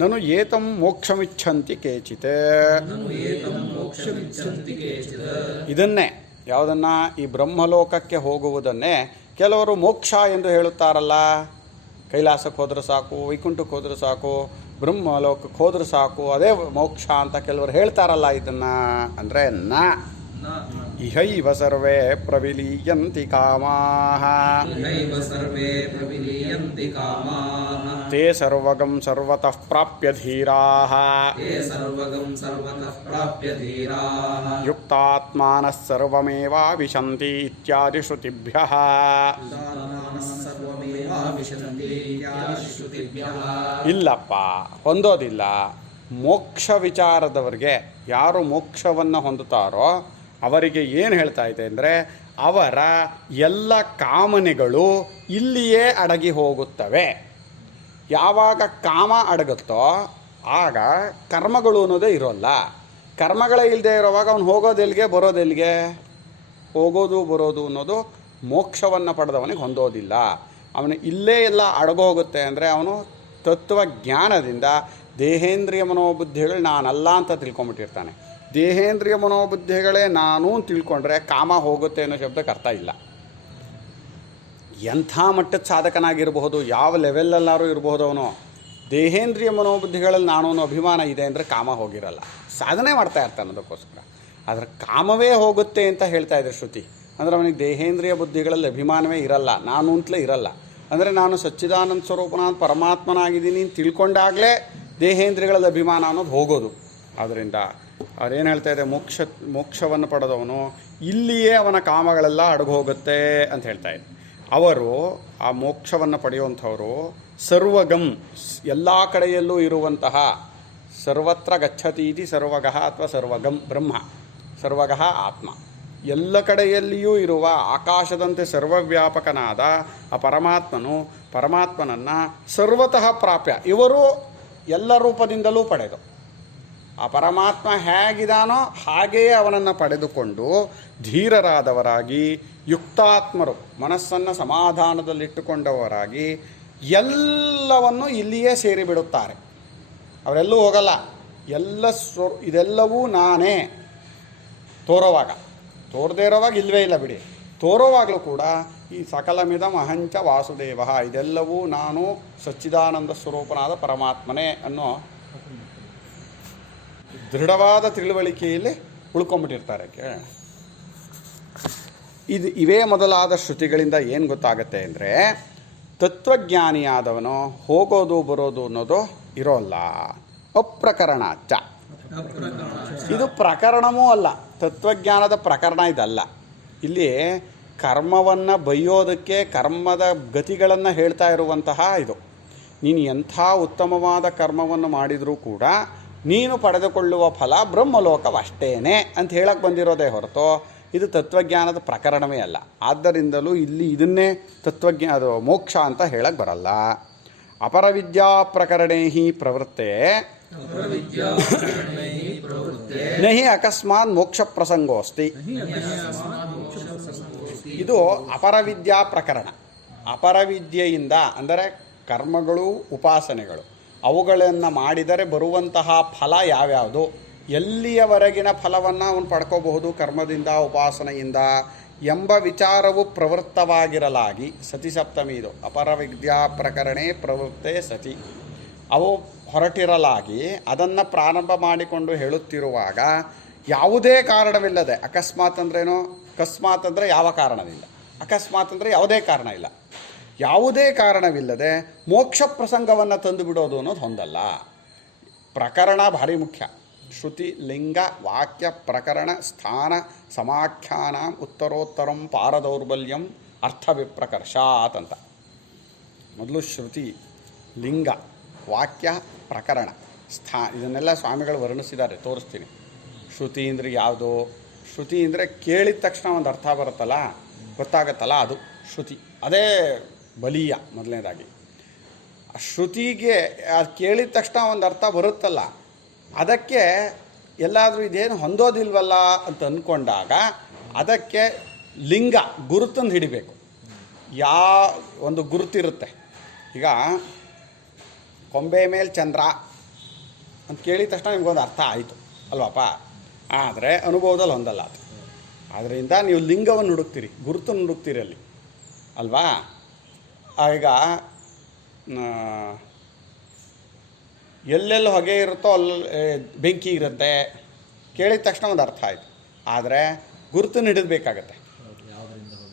ನನು ಏತಂ ಮೋಕ್ಷಮಿಚ್ಛಂತಿ ಕೇಚಿತ್. ಇದನ್ನೇ ಯಾವುದನ್ನು ಈ ಬ್ರಹ್ಮಲೋಕಕ್ಕೆ ಹೋಗುವುದನ್ನೇ ಕೆಲವರು ಮೋಕ್ಷ ಎಂದು ಹೇಳುತ್ತಾರಲ್ಲ. ಕೈಲಾಸಕ್ಕೆ ಹೋದ್ರೆ ಸಾಕು, ವೈಕುಂಠಕ್ಕೆ ಹೋದ್ರೆ ಸಾಕು, ಬ್ರಹ್ಮಲೋಕಕ್ಕೆ ಹೋದ್ರೆ ಸಾಕು, ಅದೇ ಮೋಕ್ಷ ಅಂತ ಕೆಲವರು ಹೇಳ್ತಾರಲ್ಲ. ಇದನ್ನು ಅಂದರೆ ಇಹೈವ ಸರ್ವೇ ಪ್ರವಿಲೀಯಂತಿ ಕಾಮಾಃ ತೇ ಸರ್ವಗಂ ಸರ್ವತಃ ಪ್ರಾಪ್ಯ ಧೀರಾಃ ಯುಕ್ತಾತ್ಮಾನಃ ಸರ್ವಮೇವಾವಿಶಂತಿ ಇತ್ಯಾದಿ ಶ್ರುತಿಭ್ಯಃ. ಇಲ್ಲಪ್ಪ, ಹೊಂದೋದಿಲ್ಲ. ಮೋಕ್ಷ ವಿಚಾರದವರಿಗೆ, ಯಾರು ಮೋಕ್ಷವನ್ನು ಹೊಂದುತ್ತಾರೋ ಅವರಿಗೆ ಏನು ಹೇಳ್ತಾ ಇದೆ ಅಂದರೆ, ಅವರ ಎಲ್ಲ ಕಾಮನೆಗಳು ಇಲ್ಲಿಯೇ ಅಡಗಿ ಹೋಗುತ್ತವೆ. ಯಾವಾಗ ಕಾಮ ಅಡಗುತ್ತೋ ಆಗ ಕರ್ಮಗಳು ಅನ್ನೋದೇ ಇರೋಲ್ಲ. ಕರ್ಮಗಳೇ ಇಲ್ಲದೆ ಇರೋವಾಗ ಅವನು ಹೋಗೋದೆಲ್ಲಿಗೆ, ಬರೋದೆಲ್ಲಿಗೆ? ಹೋಗೋದು ಬರೋದು ಅನ್ನೋದು ಮೋಕ್ಷವನ್ನು ಪಡೆದವನಿಗೆ ಹೊಂದೋದಿಲ್ಲ. ಅವನು ಇಲ್ಲೇ ಎಲ್ಲ ಅಡಗೋಗುತ್ತೆ. ಅಂದರೆ ಅವನು ತತ್ವಜ್ಞಾನದಿಂದ ದೇಹೇಂದ್ರಿಯ ಮನೋಬುದ್ಧಿಗಳು ನಾನಲ್ಲ ಅಂತ ತಿಳ್ಕೊಂಬಿಟ್ಟಿರ್ತಾನೆ. ದೇಹೇಂದ್ರಿಯ ಮನೋಬುದ್ಧಿಗಳೇ ನಾನು ತಿಳ್ಕೊಂಡ್ರೆ ಕಾಮ ಹೋಗುತ್ತೆ ಅನ್ನೋ ಶಬ್ದಕ್ಕೆ ಅರ್ಥ ಇಲ್ಲ. ಎಂಥ ಮಟ್ಟದ ಸಾಧಕನಾಗಿರಬಹುದು, ಯಾವ ಲೆವೆಲ್ಲಲ್ಲಾರು ಇರಬಹುದು, ಅವನು ದೇಹೇಂದ್ರಿಯ ಮನೋಬುದ್ಧಿಗಳಲ್ಲಿ ನಾನು ಅನ್ನೋ ಅಭಿಮಾನ ಇದೆ ಅಂದರೆ ಕಾಮ ಹೋಗಿರಲ್ಲ. ಸಾಧನೆ ಮಾಡ್ತಾ ಇರ್ತಾನೆ ಅದಕ್ಕೋಸ್ಕರ. ಆದರೆ ಕಾಮವೇ ಹೋಗುತ್ತೆ ಅಂತ ಹೇಳ್ತಾ ಇದೆ ಶ್ರುತಿ. ಅಂದರೆ ಅವನಿಗೆ ದೇಹೇಂದ್ರಿಯ ಬುದ್ಧಿಗಳಲ್ಲಿ ಅಭಿಮಾನವೇ ಇರಲ್ಲ, ನಾನು ಅಂತಲೇ ಇರಲ್ಲ. ಅಂದರೆ ನಾನು ಸಚ್ಚಿದಾನಂದ ಸ್ವರೂಪನಾದ ಪರಮಾತ್ಮನಾಗಿದ್ದೀನಿ ಅಂತ ತಿಳ್ಕೊಂಡಾಗಲೇ ದೇಹೇಂದ್ರಿಯಗಳಲ್ಲಿ ಅಭಿಮಾನ ಅನ್ನೋದು ಹೋಗೋದು. ಆದ್ದರಿಂದ ಅವ್ರೇನು ಹೇಳ್ತಾ ಇದೆ, ಮೋಕ್ಷವನ್ನು ಪಡೆದವನು ಇಲ್ಲಿಯೇ ಅವನ ಕಾಮಗಳೆಲ್ಲ ಅಡಗೋಗುತ್ತೆ ಅಂತ ಹೇಳ್ತಾ ಇದೆ. ಅವರು ಆ ಮೋಕ್ಷವನ್ನು ಪಡೆಯುವಂಥವರು ಸರ್ವಗಂ, ಎಲ್ಲ ಕಡೆಯಲ್ಲೂ ಇರುವಂತಹ, ಸರ್ವತ್ರ ಗಚ್ಚತೀತಿ ಸರ್ವಗಃ ಅಥವಾ ಸರ್ವಗಂ ಬ್ರಹ್ಮ, ಸರ್ವಗಃ ಆತ್ಮ, ಎಲ್ಲ ಕಡೆಯಲ್ಲಿಯೂ ಇರುವ ಆಕಾಶದಂತೆ ಸರ್ವವ್ಯಾಪಕನಾದ ಆ ಪರಮಾತ್ಮನನ್ನು ಸರ್ವತಃ ಪ್ರಾಪ್ಯ, ಇವರು ಎಲ್ಲ ರೂಪದಿಂದಲೂ ಪಡೆದು, ಆ ಪರಮಾತ್ಮ ಹೇಗಿದಾನೋ ಹಾಗೆಯೇ ಅವನನ್ನು ಪಡೆದುಕೊಂಡು ಧೀರರಾದವರಾಗಿ, ಯುಕ್ತಾತ್ಮರು, ಮನಸ್ಸನ್ನು ಸಮಾಧಾನದಲ್ಲಿಟ್ಟುಕೊಂಡವರಾಗಿ ಎಲ್ಲವನ್ನು ಇಲ್ಲಿಯೇ ಸೇರಿಬಿಡುತ್ತಾರೆ. ಅವರೆಲ್ಲೂ ಹೋಗಲ್ಲ. ಇದೆಲ್ಲವೂ ನಾನೇ ತೋರೋವಾಗ, ತೋರದೇ ಇರೋವಾಗ ಇಲ್ಲವೇ ಇಲ್ಲ ಬಿಡಿ. ತೋರೋವಾಗಲೂ ಕೂಡ ಈ ಸಕಲಮಿದಂ ಅಹಂಚ ವಾಸುದೇವ, ಇದೆಲ್ಲವೂ ನಾನು ಸಚ್ಚಿದಾನಂದ ಸ್ವರೂಪನಾದ ಪರಮಾತ್ಮನೇ ಅನ್ನೋ ದೃಢವಾದ ತಿಳುವಳಿಕೆಯಲ್ಲಿ ಉಳ್ಕೊಂಬಿಟ್ಟಿರ್ತಾರೆ. ಇವೇ ಮೊದಲಾದ ಶ್ರುತಿಗಳಿಂದ ಏನು ಗೊತ್ತಾಗುತ್ತೆ ಅಂದರೆ, ತತ್ವಜ್ಞಾನಿಯಾದವನು ಹೋಗೋದು ಬರೋದು ಅನ್ನೋದು ಇರೋಲ್ಲ. ಅಪ್ರಕರಣ ಚ, ಇದು ಪ್ರಕರಣವೂ ಅಲ್ಲ, ತತ್ವಜ್ಞಾನದ ಪ್ರಕರಣ ಇದಲ್ಲ. ಇಲ್ಲಿ ಕರ್ಮವನ್ನು ಬೈಯೋದಕ್ಕೆ ಕರ್ಮದ ಗತಿಗಳನ್ನು ಹೇಳ್ತಾ ಇರುವಂತಹ ಇದು. ನೀನು ಎಂಥ ಉತ್ತಮವಾದ ಕರ್ಮವನ್ನು ಮಾಡಿದರೂ ಕೂಡ ನೀನು ಪಡೆದುಕೊಳ್ಳುವ ಫಲ ಬ್ರಹ್ಮಲೋಕವಷ್ಟೇನೆ ಅಂತ ಹೇಳಕ್ಕೆ ಬಂದಿರೋದೇ ಹೊರತು ಇದು ತತ್ವಜ್ಞಾನದ ಪ್ರಕರಣವೇ ಅಲ್ಲ. ಆದ್ದರಿಂದಲೂ ಇಲ್ಲಿ ಇದನ್ನೇ ಅದು ಮೋಕ್ಷ ಅಂತ ಹೇಳಕ್ಕೆ ಬರಲ್ಲ. ಅಪರವಿದ್ಯಾ ಪ್ರಕರಣೇ ಹಿ ಪ್ರವೃತ್ತೆ ನಹಿ ಅಕಸ್ಮಾತ್ ಮೋಕ್ಷ ಪ್ರಸಂಗೋಸ್ತಿ. ಇದು ಅಪರವಿದ್ಯಾ ಪ್ರಕರಣ. ಅಪರವಿದ್ಯೆಯಿಂದ ಅಂದರೆ ಕರ್ಮಗಳು, ಉಪಾಸನೆಗಳು, ಅವುಗಳನ್ನು ಮಾಡಿದರೆ ಬರುವಂತಹ ಫಲ ಯಾವ್ಯಾವುದು, ಎಲ್ಲಿಯವರೆಗಿನ ಫಲವನ್ನು ಅವನು ಪಡ್ಕೋಬಹುದು ಕರ್ಮದಿಂದ, ಉಪಾಸನೆಯಿಂದ ಎಂಬ ವಿಚಾರವು ಪ್ರವೃತ್ತವಾಗಿರಲಾಗಿ, ಸತಿ ಸಪ್ತಮಿ ಇದು ಅಪರವಿದ್ಯಾ ಪ್ರಕರಣೇ ಪ್ರವೃತ್ತೆ ಸತಿ, ಅವು ಹೊರಟಿರಲಾಗಿ ಅದನ್ನು ಪ್ರಾರಂಭ ಮಾಡಿಕೊಂಡು ಹೇಳುತ್ತಿರುವಾಗ ಯಾವುದೇ ಕಾರಣವಿಲ್ಲದೆ, ಅಕಸ್ಮಾತ್ ಅಂದ್ರೇನು, ಅಕಸ್ಮಾತ್ ಅಂದರೆ ಯಾವ ಕಾರಣವಿಲ್ಲ, ಅಕಸ್ಮಾತ್ ಅಂದರೆ ಯಾವುದೇ ಕಾರಣ ಇಲ್ಲ, ಯಾವುದೇ ಕಾರಣವಿಲ್ಲದೆ ಮೋಕ್ಷ ಪ್ರಸಂಗವನ್ನು ತಂದು ಬಿಡೋದು ಅನ್ನೋದು ಹೊಂದಲ್ಲ. ಪ್ರಕರಣ ಭಾರಿ ಮುಖ್ಯ. ಶ್ರುತಿ ಲಿಂಗ ವಾಕ್ಯ ಪ್ರಕರಣ ಸ್ಥಾನ ಸಮಾಖ್ಯಾನ ಉತ್ತರೋತ್ತರಂ ಪಾರದೌರ್ಬಲ್ಯಂ ಅರ್ಥವಿಪ್ರಕರ್ಷಾತ್ ಅಂತ. ಮೊದಲು ಶ್ರುತಿ, ಲಿಂಗ, ವಾಕ್ಯ, ಪ್ರಕರಣ, ಇದನ್ನೆಲ್ಲ ಸ್ವಾಮಿಗಳು ವರ್ಣಿಸಿದ್ದಾರೆ, ತೋರಿಸ್ತೀನಿ. ಶ್ರುತಿ ಅಂದರೆ ಯಾವುದು? ಶ್ರುತಿ ಅಂದರೆ ಕೇಳಿದ ತಕ್ಷಣ ಒಂದು ಅರ್ಥ ಬರುತ್ತಲ್ಲ, ಗೊತ್ತಾಗತ್ತಲ್ಲ, ಅದು ಶ್ರುತಿ. ಅದೇ ಬಲೀಯ. ಮೊದಲನೇದಾಗಿ ಆ ಶ್ರುತಿಗೆ ಅದು ಕೇಳಿದ ತಕ್ಷಣ ಒಂದು ಅರ್ಥ ಬರುತ್ತಲ್ಲ, ಅದಕ್ಕೆ ಎಲ್ಲಾದರೂ ಇದೇನು ಹೊಂದೋದಿಲ್ವಲ್ಲ ಅಂತ ಅಂದ್ಕೊಂಡಾಗ ಅದಕ್ಕೆ ಲಿಂಗ, ಗುರುತನ್ನು ಹಿಡಿಬೇಕು. ಒಂದು ಗುರುತಿರುತ್ತೆ. ಈಗ ಕೊಂಬೆ ಮೇಲೆ ಚಂದ್ರ ಅಂತ ಕೇಳಿದ ತಕ್ಷಣ ನಿಮ್ಗೊಂದು ಅರ್ಥ ಆಯಿತು ಅಲ್ವಪ್ಪ. ಆದರೆ ಅನುಭವದಲ್ಲಿ ಹೊಂದಲ್ಲ ಅದು. ಆದ್ದರಿಂದ ನೀವು ಲಿಂಗವನ್ನು ಹುಡುಕ್ತೀರಿ, ಗುರುತನ್ನು ಹುಡುಕ್ತೀರಿ ಅಲ್ಲಿ ಅಲ್ವಾ. ಈಗ ಎಲ್ಲೆಲ್ಲಿ ಹೊಗೆ ಇರುತ್ತೋ ಅಲ್ಲಿ ಬೆಂಕಿ ಇರುತ್ತೆ ಕೇಳಿದ ತಕ್ಷಣ ಒಂದು ಅರ್ಥ ಆಯಿತು. ಆದರೆ ಗುರುತನ್ನು ಹಿಡಿದ್ಬೇಕಾಗತ್ತೆ.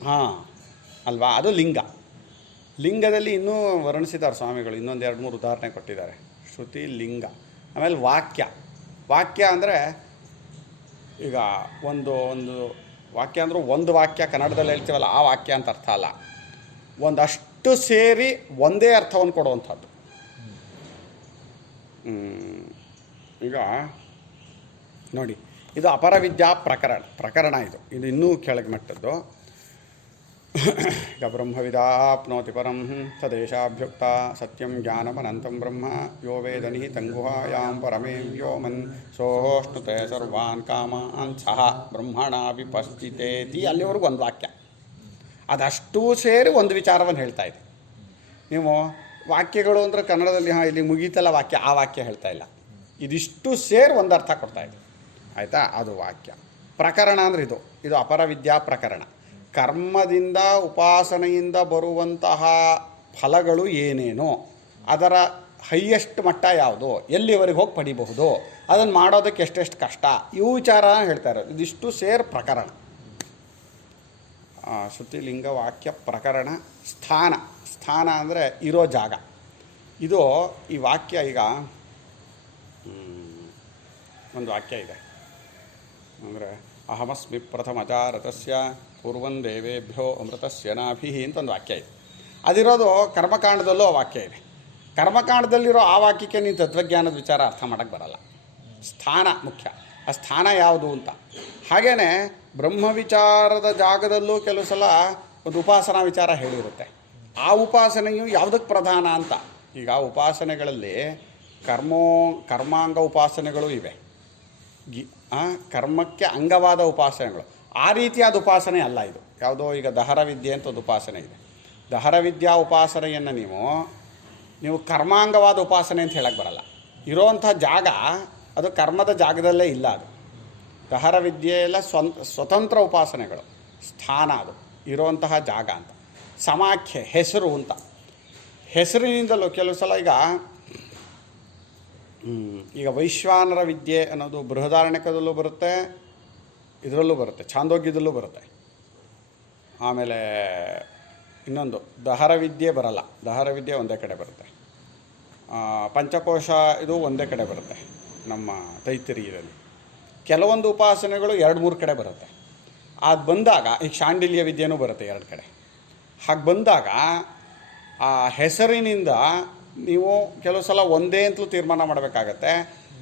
ಹಾಂ ಅಲ್ವಾ, ಅದು ಲಿಂಗ. ಲಿಂಗದಲ್ಲಿ ಇನ್ನೂ ವರ್ಣಿಸಿದ್ದಾರೆ ಸ್ವಾಮಿಗಳು, ಇನ್ನೊಂದು 2-3 ಉದಾಹರಣೆ ಕೊಟ್ಟಿದ್ದಾರೆ. ಶ್ರುತಿ, ಲಿಂಗ, ಆಮೇಲೆ ವಾಕ್ಯ. ವಾಕ್ಯ ಅಂದರೆ ಈಗ ಒಂದು ವಾಕ್ಯ ಅಂದರೆ ಒಂದು ವಾಕ್ಯ ಕನ್ನಡದಲ್ಲಿ ಹೇಳ್ತೀವಲ್ಲ ಆ ವಾಕ್ಯ ಅಂತ ಅರ್ಥ ಅಲ್ಲ, ಒಂದಷ್ಟು ಸೇರಿ ಒಂದೇ ಅರ್ಥವನ್ನು ಕೊಡುವಂಥದ್ದು. ಈಗ ನೋಡಿ, ಇದು ಅಪರವಿದ್ಯಾ ಪ್ರಕರಣ ಇದು ಇನ್ನೂ ಕೆಳಗೆ ಮಟ್ಟದ್ದು. ಈಗ ಬ್ರಹ್ಮವಿದಾಪ್ನೋತಿ ಪರಂ ತದೇಶಾಭ್ಯುಕ್ತ ಸತ್ಯಂ ಜ್ಞಾನಮನಂತಂ ಬ್ರಹ್ಮ ಯೋ ವೇದನಿ ತಂಗುಹಾಯಾಂ ಪರಮೇಂ ವ್ಯೋಮನ್ ಸೋಷ್ಣುತೆ ಸರ್ವಾನ್ ಕಾಮಾನ್ ಸಹ ಬ್ರಹ್ಮಣ ವಿಪಶ್ಚಿತೇತಿ. ಅಲ್ಲಿವರೆಗೂ ಒಂದು ವಾಕ್ಯ, ಅದಷ್ಟೂ ಸೇರಿ ಒಂದು ವಿಚಾರವನ್ನು ಹೇಳ್ತಾ ಇದೆ. ನೀವು ವಾಕ್ಯಗಳು ಅಂದರೆ ಕನ್ನಡದಲ್ಲಿ ಇಲ್ಲಿ ಮುಗೀತಲ್ಲ ವಾಕ್ಯ, ಆ ವಾಕ್ಯ ಹೇಳ್ತಾ ಇಲ್ಲ, ಇದಿಷ್ಟು ಸೇರಿ ಒಂದು ಅರ್ಥ ಕೊಡ್ತಾ ಇದೆ. ಆಯಿತಾ, ಅದು ವಾಕ್ಯ. ಪ್ರಕರಣ ಅಂದರೆ ಇದು ಅಪರವಿದ್ಯಾ ಪ್ರಕರಣ. ಕರ್ಮದಿಂದ ಉಪಾಸನೆಯಿಂದ ಬರುವಂತಹ ಫಲಗಳು ಏನೇನೋ, ಅದರ ಹೈಯೆಸ್ಟ್ ಮಟ್ಟ ಯಾವುದು, ಎಲ್ಲಿವರೆಗೆ ಹೋಗಿ ಪಡಿಬಹುದು, ಅದನ್ನು ಮಾಡೋದಕ್ಕೆ ಎಷ್ಟೆಷ್ಟು ಕಷ್ಟ, ಇವು ವಿಚಾರ ಹೇಳ್ತಾ ಇರೋದು. ಇದಿಷ್ಟು ಸೇರಿ ಪ್ರಕರಣ. ಶ್ರುತಿ, ಲಿಂಗ, ವಾಕ್ಯ, ಪ್ರಕರಣ. ಸ್ಥಾನ ಅಂದರೆ ಇರೋ ಜಾಗ. ಇದು ಈ ವಾಕ್ಯ. ಈಗ ಒಂದು ವಾಕ್ಯ ಇದೆ ಅಂದರೆ ಅಹಮಸ್ಮಿ ಪ್ರಥಮಚಾರತಸ್ಯ ಪೂರ್ವಂ ದೇವೇಭ್ಯೋ ಅಮೃತಸ್ಯ ನಾಭಿ ಅಂತ ಒಂದು ವಾಕ್ಯ ಇದೆ. ಅದಿರೋದು ಕರ್ಮಕಾಂಡದಲ್ಲೂ ಆ ವಾಕ್ಯ ಇದೆ. ಕರ್ಮಕಾಂಡದಲ್ಲಿರೋ ಆ ವಾಕ್ಯಕ್ಕೆ ನೀವು ತತ್ವಜ್ಞಾನದ ವಿಚಾರ ಅರ್ಥ ಮಾಡೋಕ್ಕೆ ಬರಲ್ಲ. ಸ್ಥಾನ ಮುಖ್ಯ. ಆ ಸ್ಥಾನ ಯಾವುದು ಅಂತ. ಹಾಗೆಯೇ ಬ್ರಹ್ಮ ವಿಚಾರದ ಜಾಗದಲ್ಲೂ ಕೆಲವು ಸಲ ಒಂದು ಉಪಾಸನಾ ವಿಚಾರ ಹೇಳಿರುತ್ತೆ. ಆ ಉಪಾಸನೆಯು ಯಾವುದಕ್ಕೆ ಪ್ರಧಾನ ಅಂತ. ಈಗ ಉಪಾಸನೆಗಳಲ್ಲಿ ಕರ್ಮಾಂಗ ಉಪಾಸನೆಗಳು ಇವೆ, ಕರ್ಮಕ್ಕೆ ಅಂಗವಾದ ಉಪಾಸನೆಗಳು. ಆ ರೀತಿಯಾದ ಉಪಾಸನೆ ಅಲ್ಲ ಇದು. ಯಾವುದೋ ಈಗ ದಹರ ವಿದ್ಯೆ ಅಂತ ಒಂದು ಉಪಾಸನೆ ಇದೆ. ದಹರ ವಿದ್ಯಾ ಉಪಾಸನೆಯನ್ನು ನೀವು ಕರ್ಮಾಂಗವಾದ ಉಪಾಸನೆ ಅಂತ ಹೇಳಕ್ಕೆ ಬರಲ್ಲ. ಇರೋವಂಥ ಜಾಗ ಅದು ಕರ್ಮದ ಜಾಗದಲ್ಲೇ ಇಲ್ಲ. ಅದು ದಹರ ವಿದ್ಯೆಯೆಲ್ಲ ಸ್ವತಂತ್ರ ಉಪಾಸನೆಗಳು. ಸ್ಥಾನ ಅದು ಇರುವಂತಹ ಜಾಗ ಅಂತ. ಸಮಾಖ್ಯೆ ಹೆಸರು ಅಂತ. ಹೆಸರಿನಿಂದಲೂ ಕೆಲವು ಸಲ ಈಗ ವೈಶ್ವಾನರ ವಿದ್ಯೆ ಅನ್ನೋದು ಬೃಹದಾರಣ್ಯಕದಲ್ಲೂ ಬರುತ್ತೆ, ಇದರಲ್ಲೂ ಬರುತ್ತೆ, ಛಾಂದೋಗ್ಯದಲ್ಲೂ ಬರುತ್ತೆ. ಆಮೇಲೆ ಇನ್ನೊಂದು ದಹರ ವಿದ್ಯೆ ಬರಲ್ಲ. ದಹರ ವಿದ್ಯೆ ಒಂದೇ ಕಡೆ ಬರುತ್ತೆ. ಪಂಚಕೋಶ ಇದು ಒಂದೇ ಕಡೆ ಬರುತ್ತೆ ನಮ್ಮ ತೈತ್ತಿರಿಯಲ್ಲಿ. ಕೆಲವೊಂದು ಉಪಾಸನೆಗಳು 2-3 ಕಡೆ ಬರುತ್ತೆ. ಅದು ಬಂದಾಗ ಈಗ ಶಾಂಡಿಲ್ಯ ವಿದ್ಯೆನೂ ಬರುತ್ತೆ 2 ಕಡೆ. ಹಾಗೆ ಬಂದಾಗ ಆ ಹೆಸರಿನಿಂದ ನೀವು ಕೆಲವು ಸಲ ಒಂದೇ ಅಂತಲೂ ತೀರ್ಮಾನ ಮಾಡಬೇಕಾಗತ್ತೆ,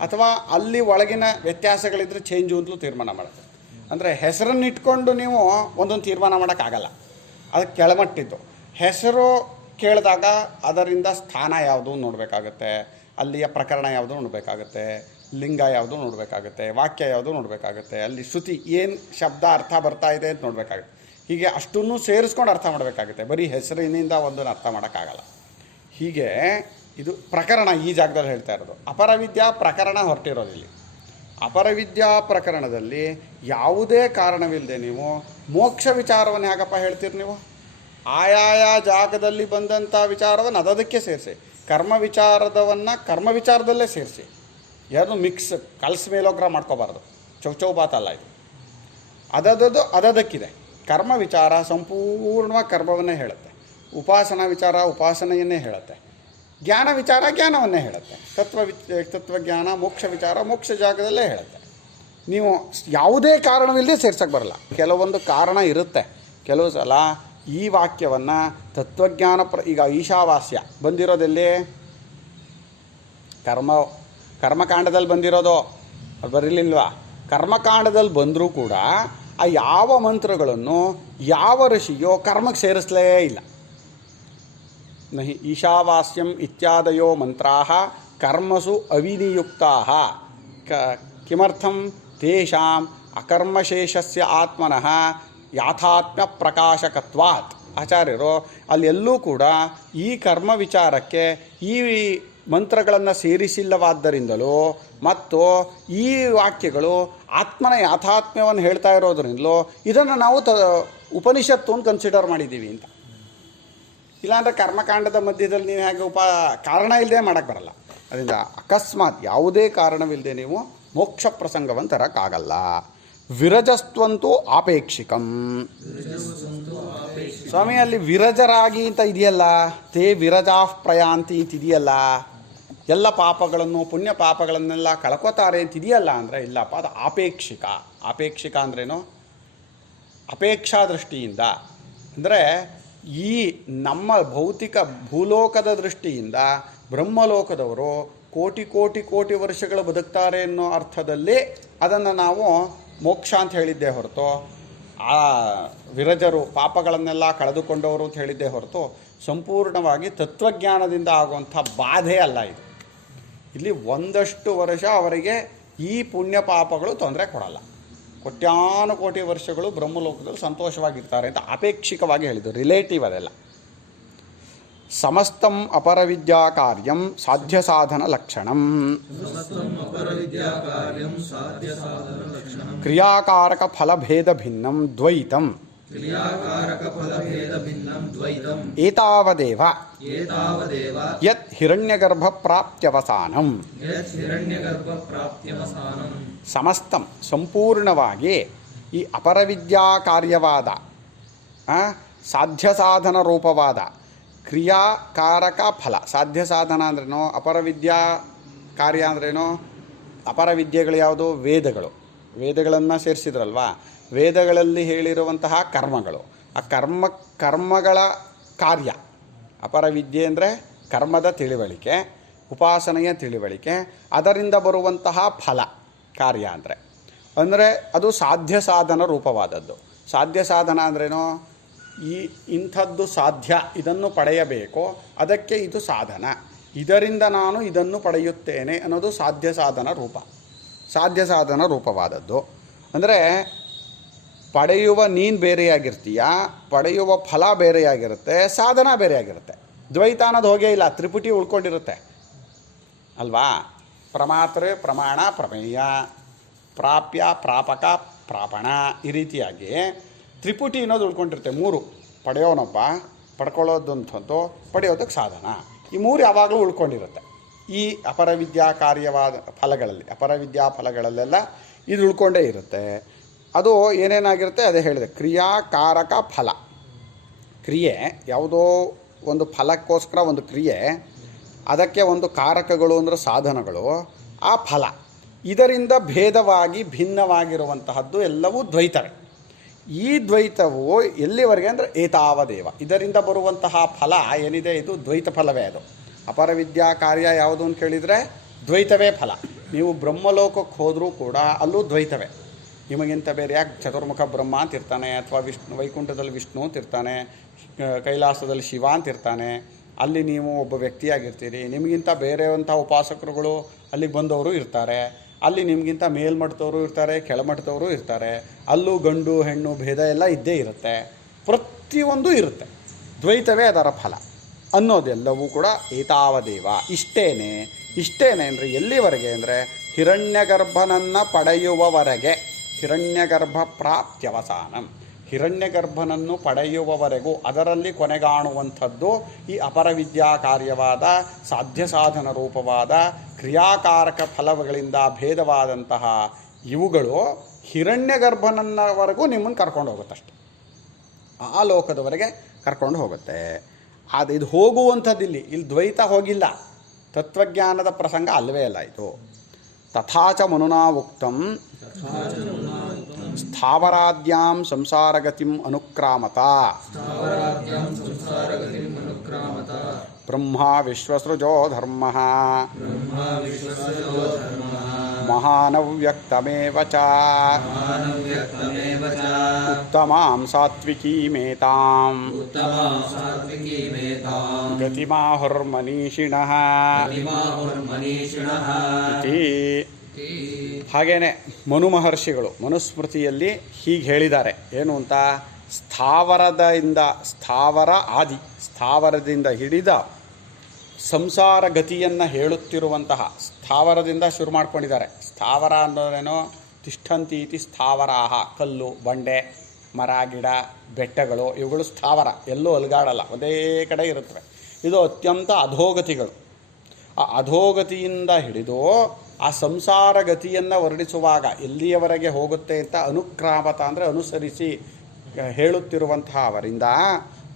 ಅಥವಾ ಅಲ್ಲಿ ಒಳಗಿನ ವ್ಯತ್ಯಾಸಗಳಿದ್ದರೆ ಚೇಂಜು ಅಂತಲೂ ತೀರ್ಮಾನ ಮಾಡುತ್ತೆ. ಅಂದರೆ ಹೆಸರನ್ನು ಇಟ್ಕೊಂಡು ನೀವು ಒಂದೊಂದು ತೀರ್ಮಾನ ಮಾಡೋಕ್ಕಾಗಲ್ಲ. ಅದಕ್ಕೆ ಕೆಳಮಟ್ಟಿದ್ದು ಹೆಸರು ಕೇಳಿದಾಗ ಅದರಿಂದ ಸ್ಥಾನ ಯಾವುದು ನೋಡಬೇಕಾಗತ್ತೆ, ಅಲ್ಲಿಯ ಪ್ರಕರಣ ಯಾವುದು ನೋಡಬೇಕಾಗತ್ತೆ, ಲಿಂಗ ಯಾವುದು ನೋಡಬೇಕಾಗತ್ತೆ, ವಾಕ್ಯ ಯಾವುದು ನೋಡಬೇಕಾಗತ್ತೆ, ಅಲ್ಲಿ ಶ್ರುತಿ ಏನು ಶಬ್ದ ಅರ್ಥ ಬರ್ತಾ ಇದೆ ಅಂತ ನೋಡಬೇಕಾಗುತ್ತೆ. ಹೀಗೆ ಅಷ್ಟನ್ನು ಸೇರಿಸ್ಕೊಂಡು ಅರ್ಥ ಮಾಡಬೇಕಾಗುತ್ತೆ. ಬರೀ ಹೆಸರಿನಿಂದ ಒಂದನ್ನು ಅರ್ಥ ಮಾಡೋಕ್ಕಾಗಲ್ಲ. ಹೀಗೆ ಇದು ಪ್ರಕರಣ ಈ ಜಾಗದಲ್ಲಿ ಹೇಳ್ತಾ ಇರೋದು. ಅಪರವಿದ್ಯಾ ಪ್ರಕರಣ ಹೊರಟಿರೋದಿಲ್ಲಿ. ಅಪರವಿದ್ಯಾ ಪ್ರಕರಣದಲ್ಲಿ ಯಾವುದೇ ಕಾರಣವಿಲ್ಲದೆ ನೀವು ಮೋಕ್ಷ ವಿಚಾರವನ್ನು ಹೇಗಪ್ಪ ಹೇಳ್ತೀರಿ ನೀವು? ಆಯಾಯ ಜಾಗದಲ್ಲಿ ಬಂದಂಥ ವಿಚಾರವನ್ನು ಅದಕ್ಕೆ ಸೇರಿಸಿ, ಕರ್ಮ ವಿಚಾರದವನ್ನು ಕರ್ಮ ವಿಚಾರದಲ್ಲೇ ಸೇರಿಸಿ. ಯಾರು ಮಿಕ್ಸ್ ಕಲ್ಸ್ ಮೇಲೋಗ್ರ ಮಾಡ್ಕೋಬಾರ್ದು. ಚೌಚೌಬಾತಲ್ಲ ಇದು. ಅದಕ್ಕಿದೆ. ಕರ್ಮ ವಿಚಾರ ಸಂಪೂರ್ಣವಾಗಿ ಕರ್ಮವನ್ನೇ ಹೇಳುತ್ತೆ. ಉಪಾಸನಾ ವಿಚಾರ ಉಪಾಸನೆಯನ್ನೇ ಹೇಳುತ್ತೆ. ಜ್ಞಾನ ವಿಚಾರ ಜ್ಞಾನವನ್ನೇ ಹೇಳುತ್ತೆ. ತತ್ವಜ್ಞಾನ ಮೋಕ್ಷ ವಿಚಾರ ಮೋಕ್ಷ ಜಾಗದಲ್ಲೇ ಹೇಳುತ್ತೆ. ನೀವು ಯಾವುದೇ ಕಾರಣವಿಲ್ಲದೆ ಸೇರ್ಸೋಕ್ಕೆ ಬರಲ್ಲ. ಕೆಲವೊಂದು ಕಾರಣ ಇರುತ್ತೆ. ಕೆಲವು ಸಲ ಈ ವಾಕ್ಯವನ್ನು ತತ್ವಜ್ಞಾನ ಈಗ ಈಶಾವಾಸ್ಯ ಬಂದಿರೋದೆಲ್ಲಿ? ಕರ್ಮಕಾಂಡದಲ್ಲಿ ಬಂದಿರೋದು. ಅದು ಬರಲಿಲ್ವಾ? ಕರ್ಮಕಾಂಡದಲ್ಲಿ ಬಂದರೂ ಕೂಡ ಆ ಯಾವ ಮಂತ್ರಗಳನ್ನು ಯಾವ ಋಷಿಯೋ ಕರ್ಮಕ್ಕೆ ಸೇರಿಸಲೇ ಇಲ್ಲ. ನಹಿ ಈಶಾವಾಸ್ಯಂ ಇತ್ಯಾದಯೋ ಮಂತ್ರಾಃ ಕರ್ಮಸು ಅವಿನಿಯುಕ್ತಾಃ ಕಿಮರ್ಥಂ ತೇಷಾಂ ಅಕರ್ಮಶೇಷಸ್ಯ ಆತ್ಮನಃ ಯಾಥಾತ್ಮ್ಯ ಪ್ರಕಾಶಕತ್ವಾತ್. ಆಚಾರ್ಯರು ಅಲ್ಲೆಲ್ಲೂ ಕೂಡ ಈ ಕರ್ಮ ವಿಚಾರಕ್ಕೆ ಈ ಮಂತ್ರಗಳನ್ನು ಸೇರಿಸಿಲ್ಲವಾದ್ದರಿಂದಲೂ ಮತ್ತು ಈ ವಾಕ್ಯಗಳು ಆತ್ಮನ ಯಾಥಾತ್ಮ್ಯವನ್ನು ಹೇಳ್ತಾ ಇರೋದ್ರಿಂದಲೂ ಇದನ್ನು ನಾವು ಉಪನಿಷತ್ತು ಅಂತ ಕನ್ಸಿಡರ್ ಮಾಡಿದ್ದೀವಿ ಅಂತ. ಇಲ್ಲಾಂದರೆ ಕರ್ಮಕಾಂಡದ ಮಧ್ಯದಲ್ಲಿ ನೀವು ಹೇಗೆ ಕಾರಣ ಇಲ್ಲದೆ ಮಾಡೋಕ್ಕೆ ಬರಲ್ಲ. ಅದರಿಂದ ಅಕಸ್ಮಾತ್ ಯಾವುದೇ ಕಾರಣವಿಲ್ಲದೆ ನೀವು ಮೋಕ್ಷ ಪ್ರಸಂಗವನ್ನು ತರೋಕ್ಕಾಗಲ್ಲ. ವಿರಜಸ್ತ್ವಂತೂ ಆಪೇಕ್ಷಿಕಂ. ಸ್ವಾಮಿ ಅಲ್ಲಿ ವಿರಜರಾಗಿ ಅಂತ ಇದೆಯಲ್ಲ, ತೇ ವಿರಜಾಫ್ ಪ್ರಯಾಂತಿ ಅಂತ ಇದೆಯಲ್ಲ, ಎಲ್ಲ ಪಾಪಗಳನ್ನು ಪುಣ್ಯ ಪಾಪಗಳನ್ನೆಲ್ಲ ಕಳ್ಕೊತಾರೆ ಅಂತಿದೆಯಲ್ಲ ಅಂದರೆ ಇಲ್ಲಪ್ಪ, ಅದು ಆಪೇಕ್ಷಿಕ. ಆಪೇಕ್ಷಿಕ ಅಂದ್ರೇನು? ಅಪೇಕ್ಷಾ ದೃಷ್ಟಿಯಿಂದ ಅಂದರೆ ಈ ನಮ್ಮ ಭೌತಿಕ ಭೂಲೋಕದ ದೃಷ್ಟಿಯಿಂದ ಬ್ರಹ್ಮಲೋಕದವರು ಕೋಟಿ ಕೋಟಿ ಕೋಟಿ ವರ್ಷಗಳು ಬದುಕ್ತಾರೆ ಅನ್ನೋ ಅರ್ಥದಲ್ಲಿ ಅದನ್ನು ನಾವು ಮೋಕ್ಷ ಅಂತ ಹೇಳಿದ್ದೇ ಹೊರತು, ಆ ವಿರಜರು ಪಾಪಗಳನ್ನೆಲ್ಲ ಕಳೆದುಕೊಂಡವರು ಅಂತ ಹೇಳಿದ್ದೇ ಹೊರತು ಸಂಪೂರ್ಣವಾಗಿ ತತ್ವಜ್ಞಾನದಿಂದ ಆಗುವಂಥ ಬಾಧೆ ಅಲ್ಲ ಇದು. ಇಲ್ಲಿ ಒಂದಷ್ಟು ವರ್ಷ ಅವರಿಗೆ ಈ ಪುಣ್ಯ ಪಾಪಗಳು ತೊಂದರೆ ಕೊಡಲ್ಲ. ಕೋಟ್ಯಾನು ಕೋಟಿ ವರ್ಷಗಳು ಬ್ರಹ್ಮಲೋಕದಲ್ಲಿ ಸಂತೋಷವಾಗಿರ್ತಾರೆ ಅಂತ ಅಪೇಕ್ಷಿಕವಾಗಿ ಹೇಳಿದರು. ರಿಲೇಟಿವ್ ಅದೆಲ್ಲ. ಸಮಸ್ತಂ ಅಪರವಿದ್ಯಾ ಕಾರ್ಯಂ ಸಾಧ್ಯ ಸಾಧನ ಲಕ್ಷಣಂ ಕ್ರಿಯಾಕಾರಕ ಫಲಭೇದ ಭಿನ್ನಂ ದ್ವೈತಂ ಏತಾವದೇವ ಯತ್ ಹಿರಣ್ಯಗರ್ಭ ಪ್ರಾಪ್ತ್ಯವಸಾನಂ. ಸಮಸ್ತಂ ಸಂಪೂರ್ಣವಾಗಿ ಈ ಅಪರವಿದ್ಯಾ ಕಾರ್ಯವಾದ ಸಾಧ್ಯ ಸಾಧನ ರೂಪವಾದ ಕ್ರಿಯಾಕಾರಕ ಫಲ. ಸಾಧ್ಯ ಸಾಧನ ಅಂದ್ರೇನು? ಅಪರವಿದ್ಯಾ ಕಾರ್ಯ ಅಂದ್ರೇನು? ಅಪರವಿದ್ಯೆಗಳು ಯಾವುದು? ವೇದಗಳು. ವೇದಗಳನ್ನು ಸೇರಿಸಿದ್ರಲ್ವಾ, ವೇದಗಳಲ್ಲಿ ಹೇಳಿರುವಂತಹ ಕರ್ಮಗಳು. ಆ ಕರ್ಮಗಳ ಕಾರ್ಯ. ಅಪರವಿದ್ಯೆ ಅಂದರೆ ಕರ್ಮದ ತಿಳಿವಳಿಕೆ, ಉಪಾಸನೆಯ ತಿಳಿವಳಿಕೆ, ಅದರಿಂದ ಬರುವಂತಹ ಫಲ ಕಾರ್ಯ ಅಂದರೆ ಅದು ಸಾಧ್ಯ ಸಾಧನ ರೂಪವಾದದ್ದು. ಸಾಧ್ಯ ಸಾಧನ ಅಂದ್ರೇನು? ಇಂಥದ್ದು ಸಾಧ್ಯ, ಇದನ್ನು ಪಡೆಯಬೇಕು, ಅದಕ್ಕೆ ಇದು ಸಾಧನ, ಇದರಿಂದ ನಾನು ಇದನ್ನು ಪಡೆಯುತ್ತೇನೆ ಅನ್ನೋದು ಸಾಧ್ಯ ಸಾಧನ ರೂಪ. ಸಾಧ್ಯ ಸಾಧನ ರೂಪವಾದದ್ದು ಅಂದರೆ ಪಡೆಯುವ ನೀನು ಬೇರೆಯಾಗಿರ್ತೀಯ, ಪಡೆಯುವ ಫಲ ಬೇರೆಯಾಗಿರುತ್ತೆ, ಸಾಧನ ಬೇರೆಯಾಗಿರುತ್ತೆ. ದ್ವೈತ ಅನ್ನೋದು ಹೋಗೇ ಇಲ್ಲ, ತ್ರಿಪುಟಿ ಉಳ್ಕೊಂಡಿರುತ್ತೆ ಅಲ್ವಾ. ಪ್ರಮಾತೃ ಪ್ರಮಾಣ ಪ್ರಮೇಯ, ಪ್ರಾಪ್ಯ ಪ್ರಾಪಕ ಪ್ರಾಪಣ, ಈ ರೀತಿಯಾಗಿ ತ್ರಿಪುಟಿ ಅನ್ನೋದು ಉಳ್ಕೊಂಡಿರುತ್ತೆ. ಮೂರು, ಪಡೆಯೋನೊಬ್ಬ, ಪಡ್ಕೊಳ್ಳೋದಂಥದ್ದು, ಪಡೆಯೋದಕ್ಕೆ ಸಾಧನ, ಈ ಮೂರು ಯಾವಾಗಲೂ ಉಳ್ಕೊಂಡಿರುತ್ತೆ ಈ ಅಪರವಿದ್ಯಾ ಕಾರ್ಯವಾದ ಫಲಗಳಲ್ಲಿ. ಅಪರವಿದ್ಯಾ ಫಲಗಳಲ್ಲೆಲ್ಲ ಇದು ಉಳ್ಕೊಂಡೇ ಇರುತ್ತೆ. ಅದು ಏನೇನಾಗಿರುತ್ತೆ ಅದೇ ಹೇಳಿದೆ. ಕ್ರಿಯಾಕಾರಕ ಫಲ. ಕ್ರಿಯೆ ಯಾವುದೋ ಒಂದು ಫಲಕ್ಕೋಸ್ಕರ ಒಂದು ಕ್ರಿಯೆ, ಅದಕ್ಕೆ ಒಂದು ಕಾರಕಗಳು ಅಂದರೆ ಸಾಧನಗಳು, ಆ ಫಲ. ಇದರಿಂದ ಭೇದವಾಗಿ ಭಿನ್ನವಾಗಿರುವಂತಹದ್ದು ಎಲ್ಲವೂ ದ್ವೈತವೇ. ಈ ದ್ವೈತವು ಎಲ್ಲಿವರೆಗೆ ಅಂದರೆ ಏತಾವದೇವ. ಇದರಿಂದ ಬರುವಂತಹ ಫಲ ಏನಿದೆ ಇದು ದ್ವೈತ ಫಲವೇ. ಅದು ಅಪರವಿದ್ಯಾ ಕಾರ್ಯ ಯಾವುದು ಅಂತ ಕೇಳಿದರೆ ದ್ವೈತವೇ ಫಲ. ನೀವು ಬ್ರಹ್ಮಲೋಕಕ್ಕೆ ಹೋದರೂ ಕೂಡ ಅಲ್ಲೂ ದ್ವೈತವೇ. ನಿಮಗಿಂತ ಬೇರೆ ಯಾಕೆ ಚತುರ್ಮುಖ ಬ್ರಹ್ಮ ಅಂತ ಇರ್ತಾನೆ, ಅಥವಾ ವೈಕುಂಠದಲ್ಲಿ ವಿಷ್ಣು ಅಂತ ಇರ್ತಾನೆ, ಕೈಲಾಸದಲ್ಲಿ ಶಿವ ಅಂತ ಇರ್ತಾನೆ. ಅಲ್ಲಿ ನೀವು ಒಬ್ಬ ವ್ಯಕ್ತಿಯಾಗಿರ್ತೀರಿ. ನಿಮಗಿಂತ ಬೇರೆಯಂಥ ಉಪಾಸಕರುಗಳು ಅಲ್ಲಿಗೆ ಬಂದವರು ಇರ್ತಾರೆ. ಅಲ್ಲಿ ನಿಮಗಿಂತ ಮೇಲ್ಮಟ್ಟದವರು ಇರ್ತಾರೆ, ಕೆಳಮಟ್ಟದವರು ಇರ್ತಾರೆ. ಅಲ್ಲೂ ಗಂಡು ಹೆಣ್ಣು ಭೇದ ಎಲ್ಲ ಇದ್ದೇ ಇರುತ್ತೆ. ಪ್ರತಿಯೊಂದು ಇರುತ್ತೆ. ದ್ವೈತವೇ ಅದರ ಫಲ ಅನ್ನೋದೆಲ್ಲವೂ ಕೂಡ ಏತಾವದೇವ. ಇಷ್ಟೇನೆ ಅಂದರೆ ಎಲ್ಲಿವರೆಗೆ ಅಂದರೆ ಹಿರಣ್ಯಗರ್ಭನನ್ನು ಪಡೆಯುವವರೆಗೆ. ಹಿರಣ್ಯಗರ್ಭ ಪ್ರಾಪ್ತ್ಯವಸಾನಂ. ಹಿರಣ್ಯಗರ್ಭನನ್ನು ಪಡೆಯುವವರೆಗೂ ಅದರಲ್ಲಿ ಕೊನೆಗಾಣುವಂಥದ್ದು ಈ ಅಪರವಿದ್ಯಾ ಕಾರ್ಯವಾದ ಸಾಧ್ಯ ಸಾಧನ ರೂಪವಾದ ಕ್ರಿಯಾಕಾರಕ ಫಲಗಳಿಂದ ಭೇದವಾದಂತಹ ಇವುಗಳು ಹಿರಣ್ಯಗರ್ಭನನ್ನವರೆಗೂ ನಿಮ್ಮನ್ನು ಕರ್ಕೊಂಡು ಹೋಗುತ್ತಷ್ಟೆ. ಆ ಲೋಕದವರೆಗೆ ಕರ್ಕೊಂಡು ಹೋಗುತ್ತೆ. ಅದು ಇದು ಹೋಗುವಂಥದ್ದು ಇಲ್ಲಿ ದ್ವೈತ ಹೋಗಿಲ್ಲ. ತತ್ವಜ್ಞಾನದ ಪ್ರಸಂಗ ಅಲ್ಲವೇ ಅಲ್ಲ ಇದು. ತಥಾಚ ಮನುನಾ ಉಕ್ತಂ ಸ್ಥಾವರಾದ್ಯಾಂ ಸಂಸಾರಗತಿಂ ಅನುಕ್ರಾಮತ ಬ್ರಹ್ಮ ವಿಶ್ವಸೃಜೋ ಧರ್ಮ ಮಹಾನವ್ಯಕ್ತಮೇವ ಚ ಉತ್ತಮಾಂ ಸಾತ್ವಿಕೀಮೇತಾಂ ಗತಿಮಾಹುರ್ಮನೀಷಿಣಃ ಇತಿ. ಹಾಗೇನೆ ಮನು ಮಹರ್ಷಿಗಳು ಮನುಸ್ಮೃತಿಯಲ್ಲಿ ಹೀಗೆ ಹೇಳಿದ್ದಾರೆ. ಏನು ಅಂತ? ಸ್ಥಾವರದಿಂದ ಸ್ಥಾವರ ಆದಿ, ಸ್ಥಾವರದಿಂದ ಹಿಡಿದ ಸಂಸಾರ ಗತಿಯನ್ನು ಹೇಳುತ್ತಿರುವಂತಹ ಸ್ಥಾವರದಿಂದ ಶುರು ಮಾಡ್ಕೊಂಡಿದ್ದಾರೆ. ಸ್ಥಾವರ ಅನ್ನೋದೇನೋ ತಿಷ್ಠಂತಿ ಇತಿ ಸ್ಥಾವರಾಹ, ಕಲ್ಲು ಬಂಡೆ ಮರ ಗಿಡ ಬೆಟ್ಟಗಳು, ಇವುಗಳು ಸ್ಥಾವರ, ಎಲ್ಲೂ ಅಲುಗಾಡಲ್ಲ, ಒಂದೇ ಕಡೆ ಇರುತ್ತವೆ. ಇದು ಅತ್ಯಂತ ಅಧೋಗತಿಗಳು. ಆ ಅಧೋಗತಿಯಿಂದ ಹಿಡಿದು ಆ ಸಂಸಾರ ಗತಿಯನ್ನು ವರ್ಣಿಸುವಾಗ ಎಲ್ಲಿಯವರೆಗೆ ಹೋಗುತ್ತೆ ಅಂತ ಅನುಕ್ರಾಮತ ಅಂದರೆ ಅನುಸರಿಸಿ ಹೇಳುತ್ತಿರುವಂತಹ ಅವರಿಂದ,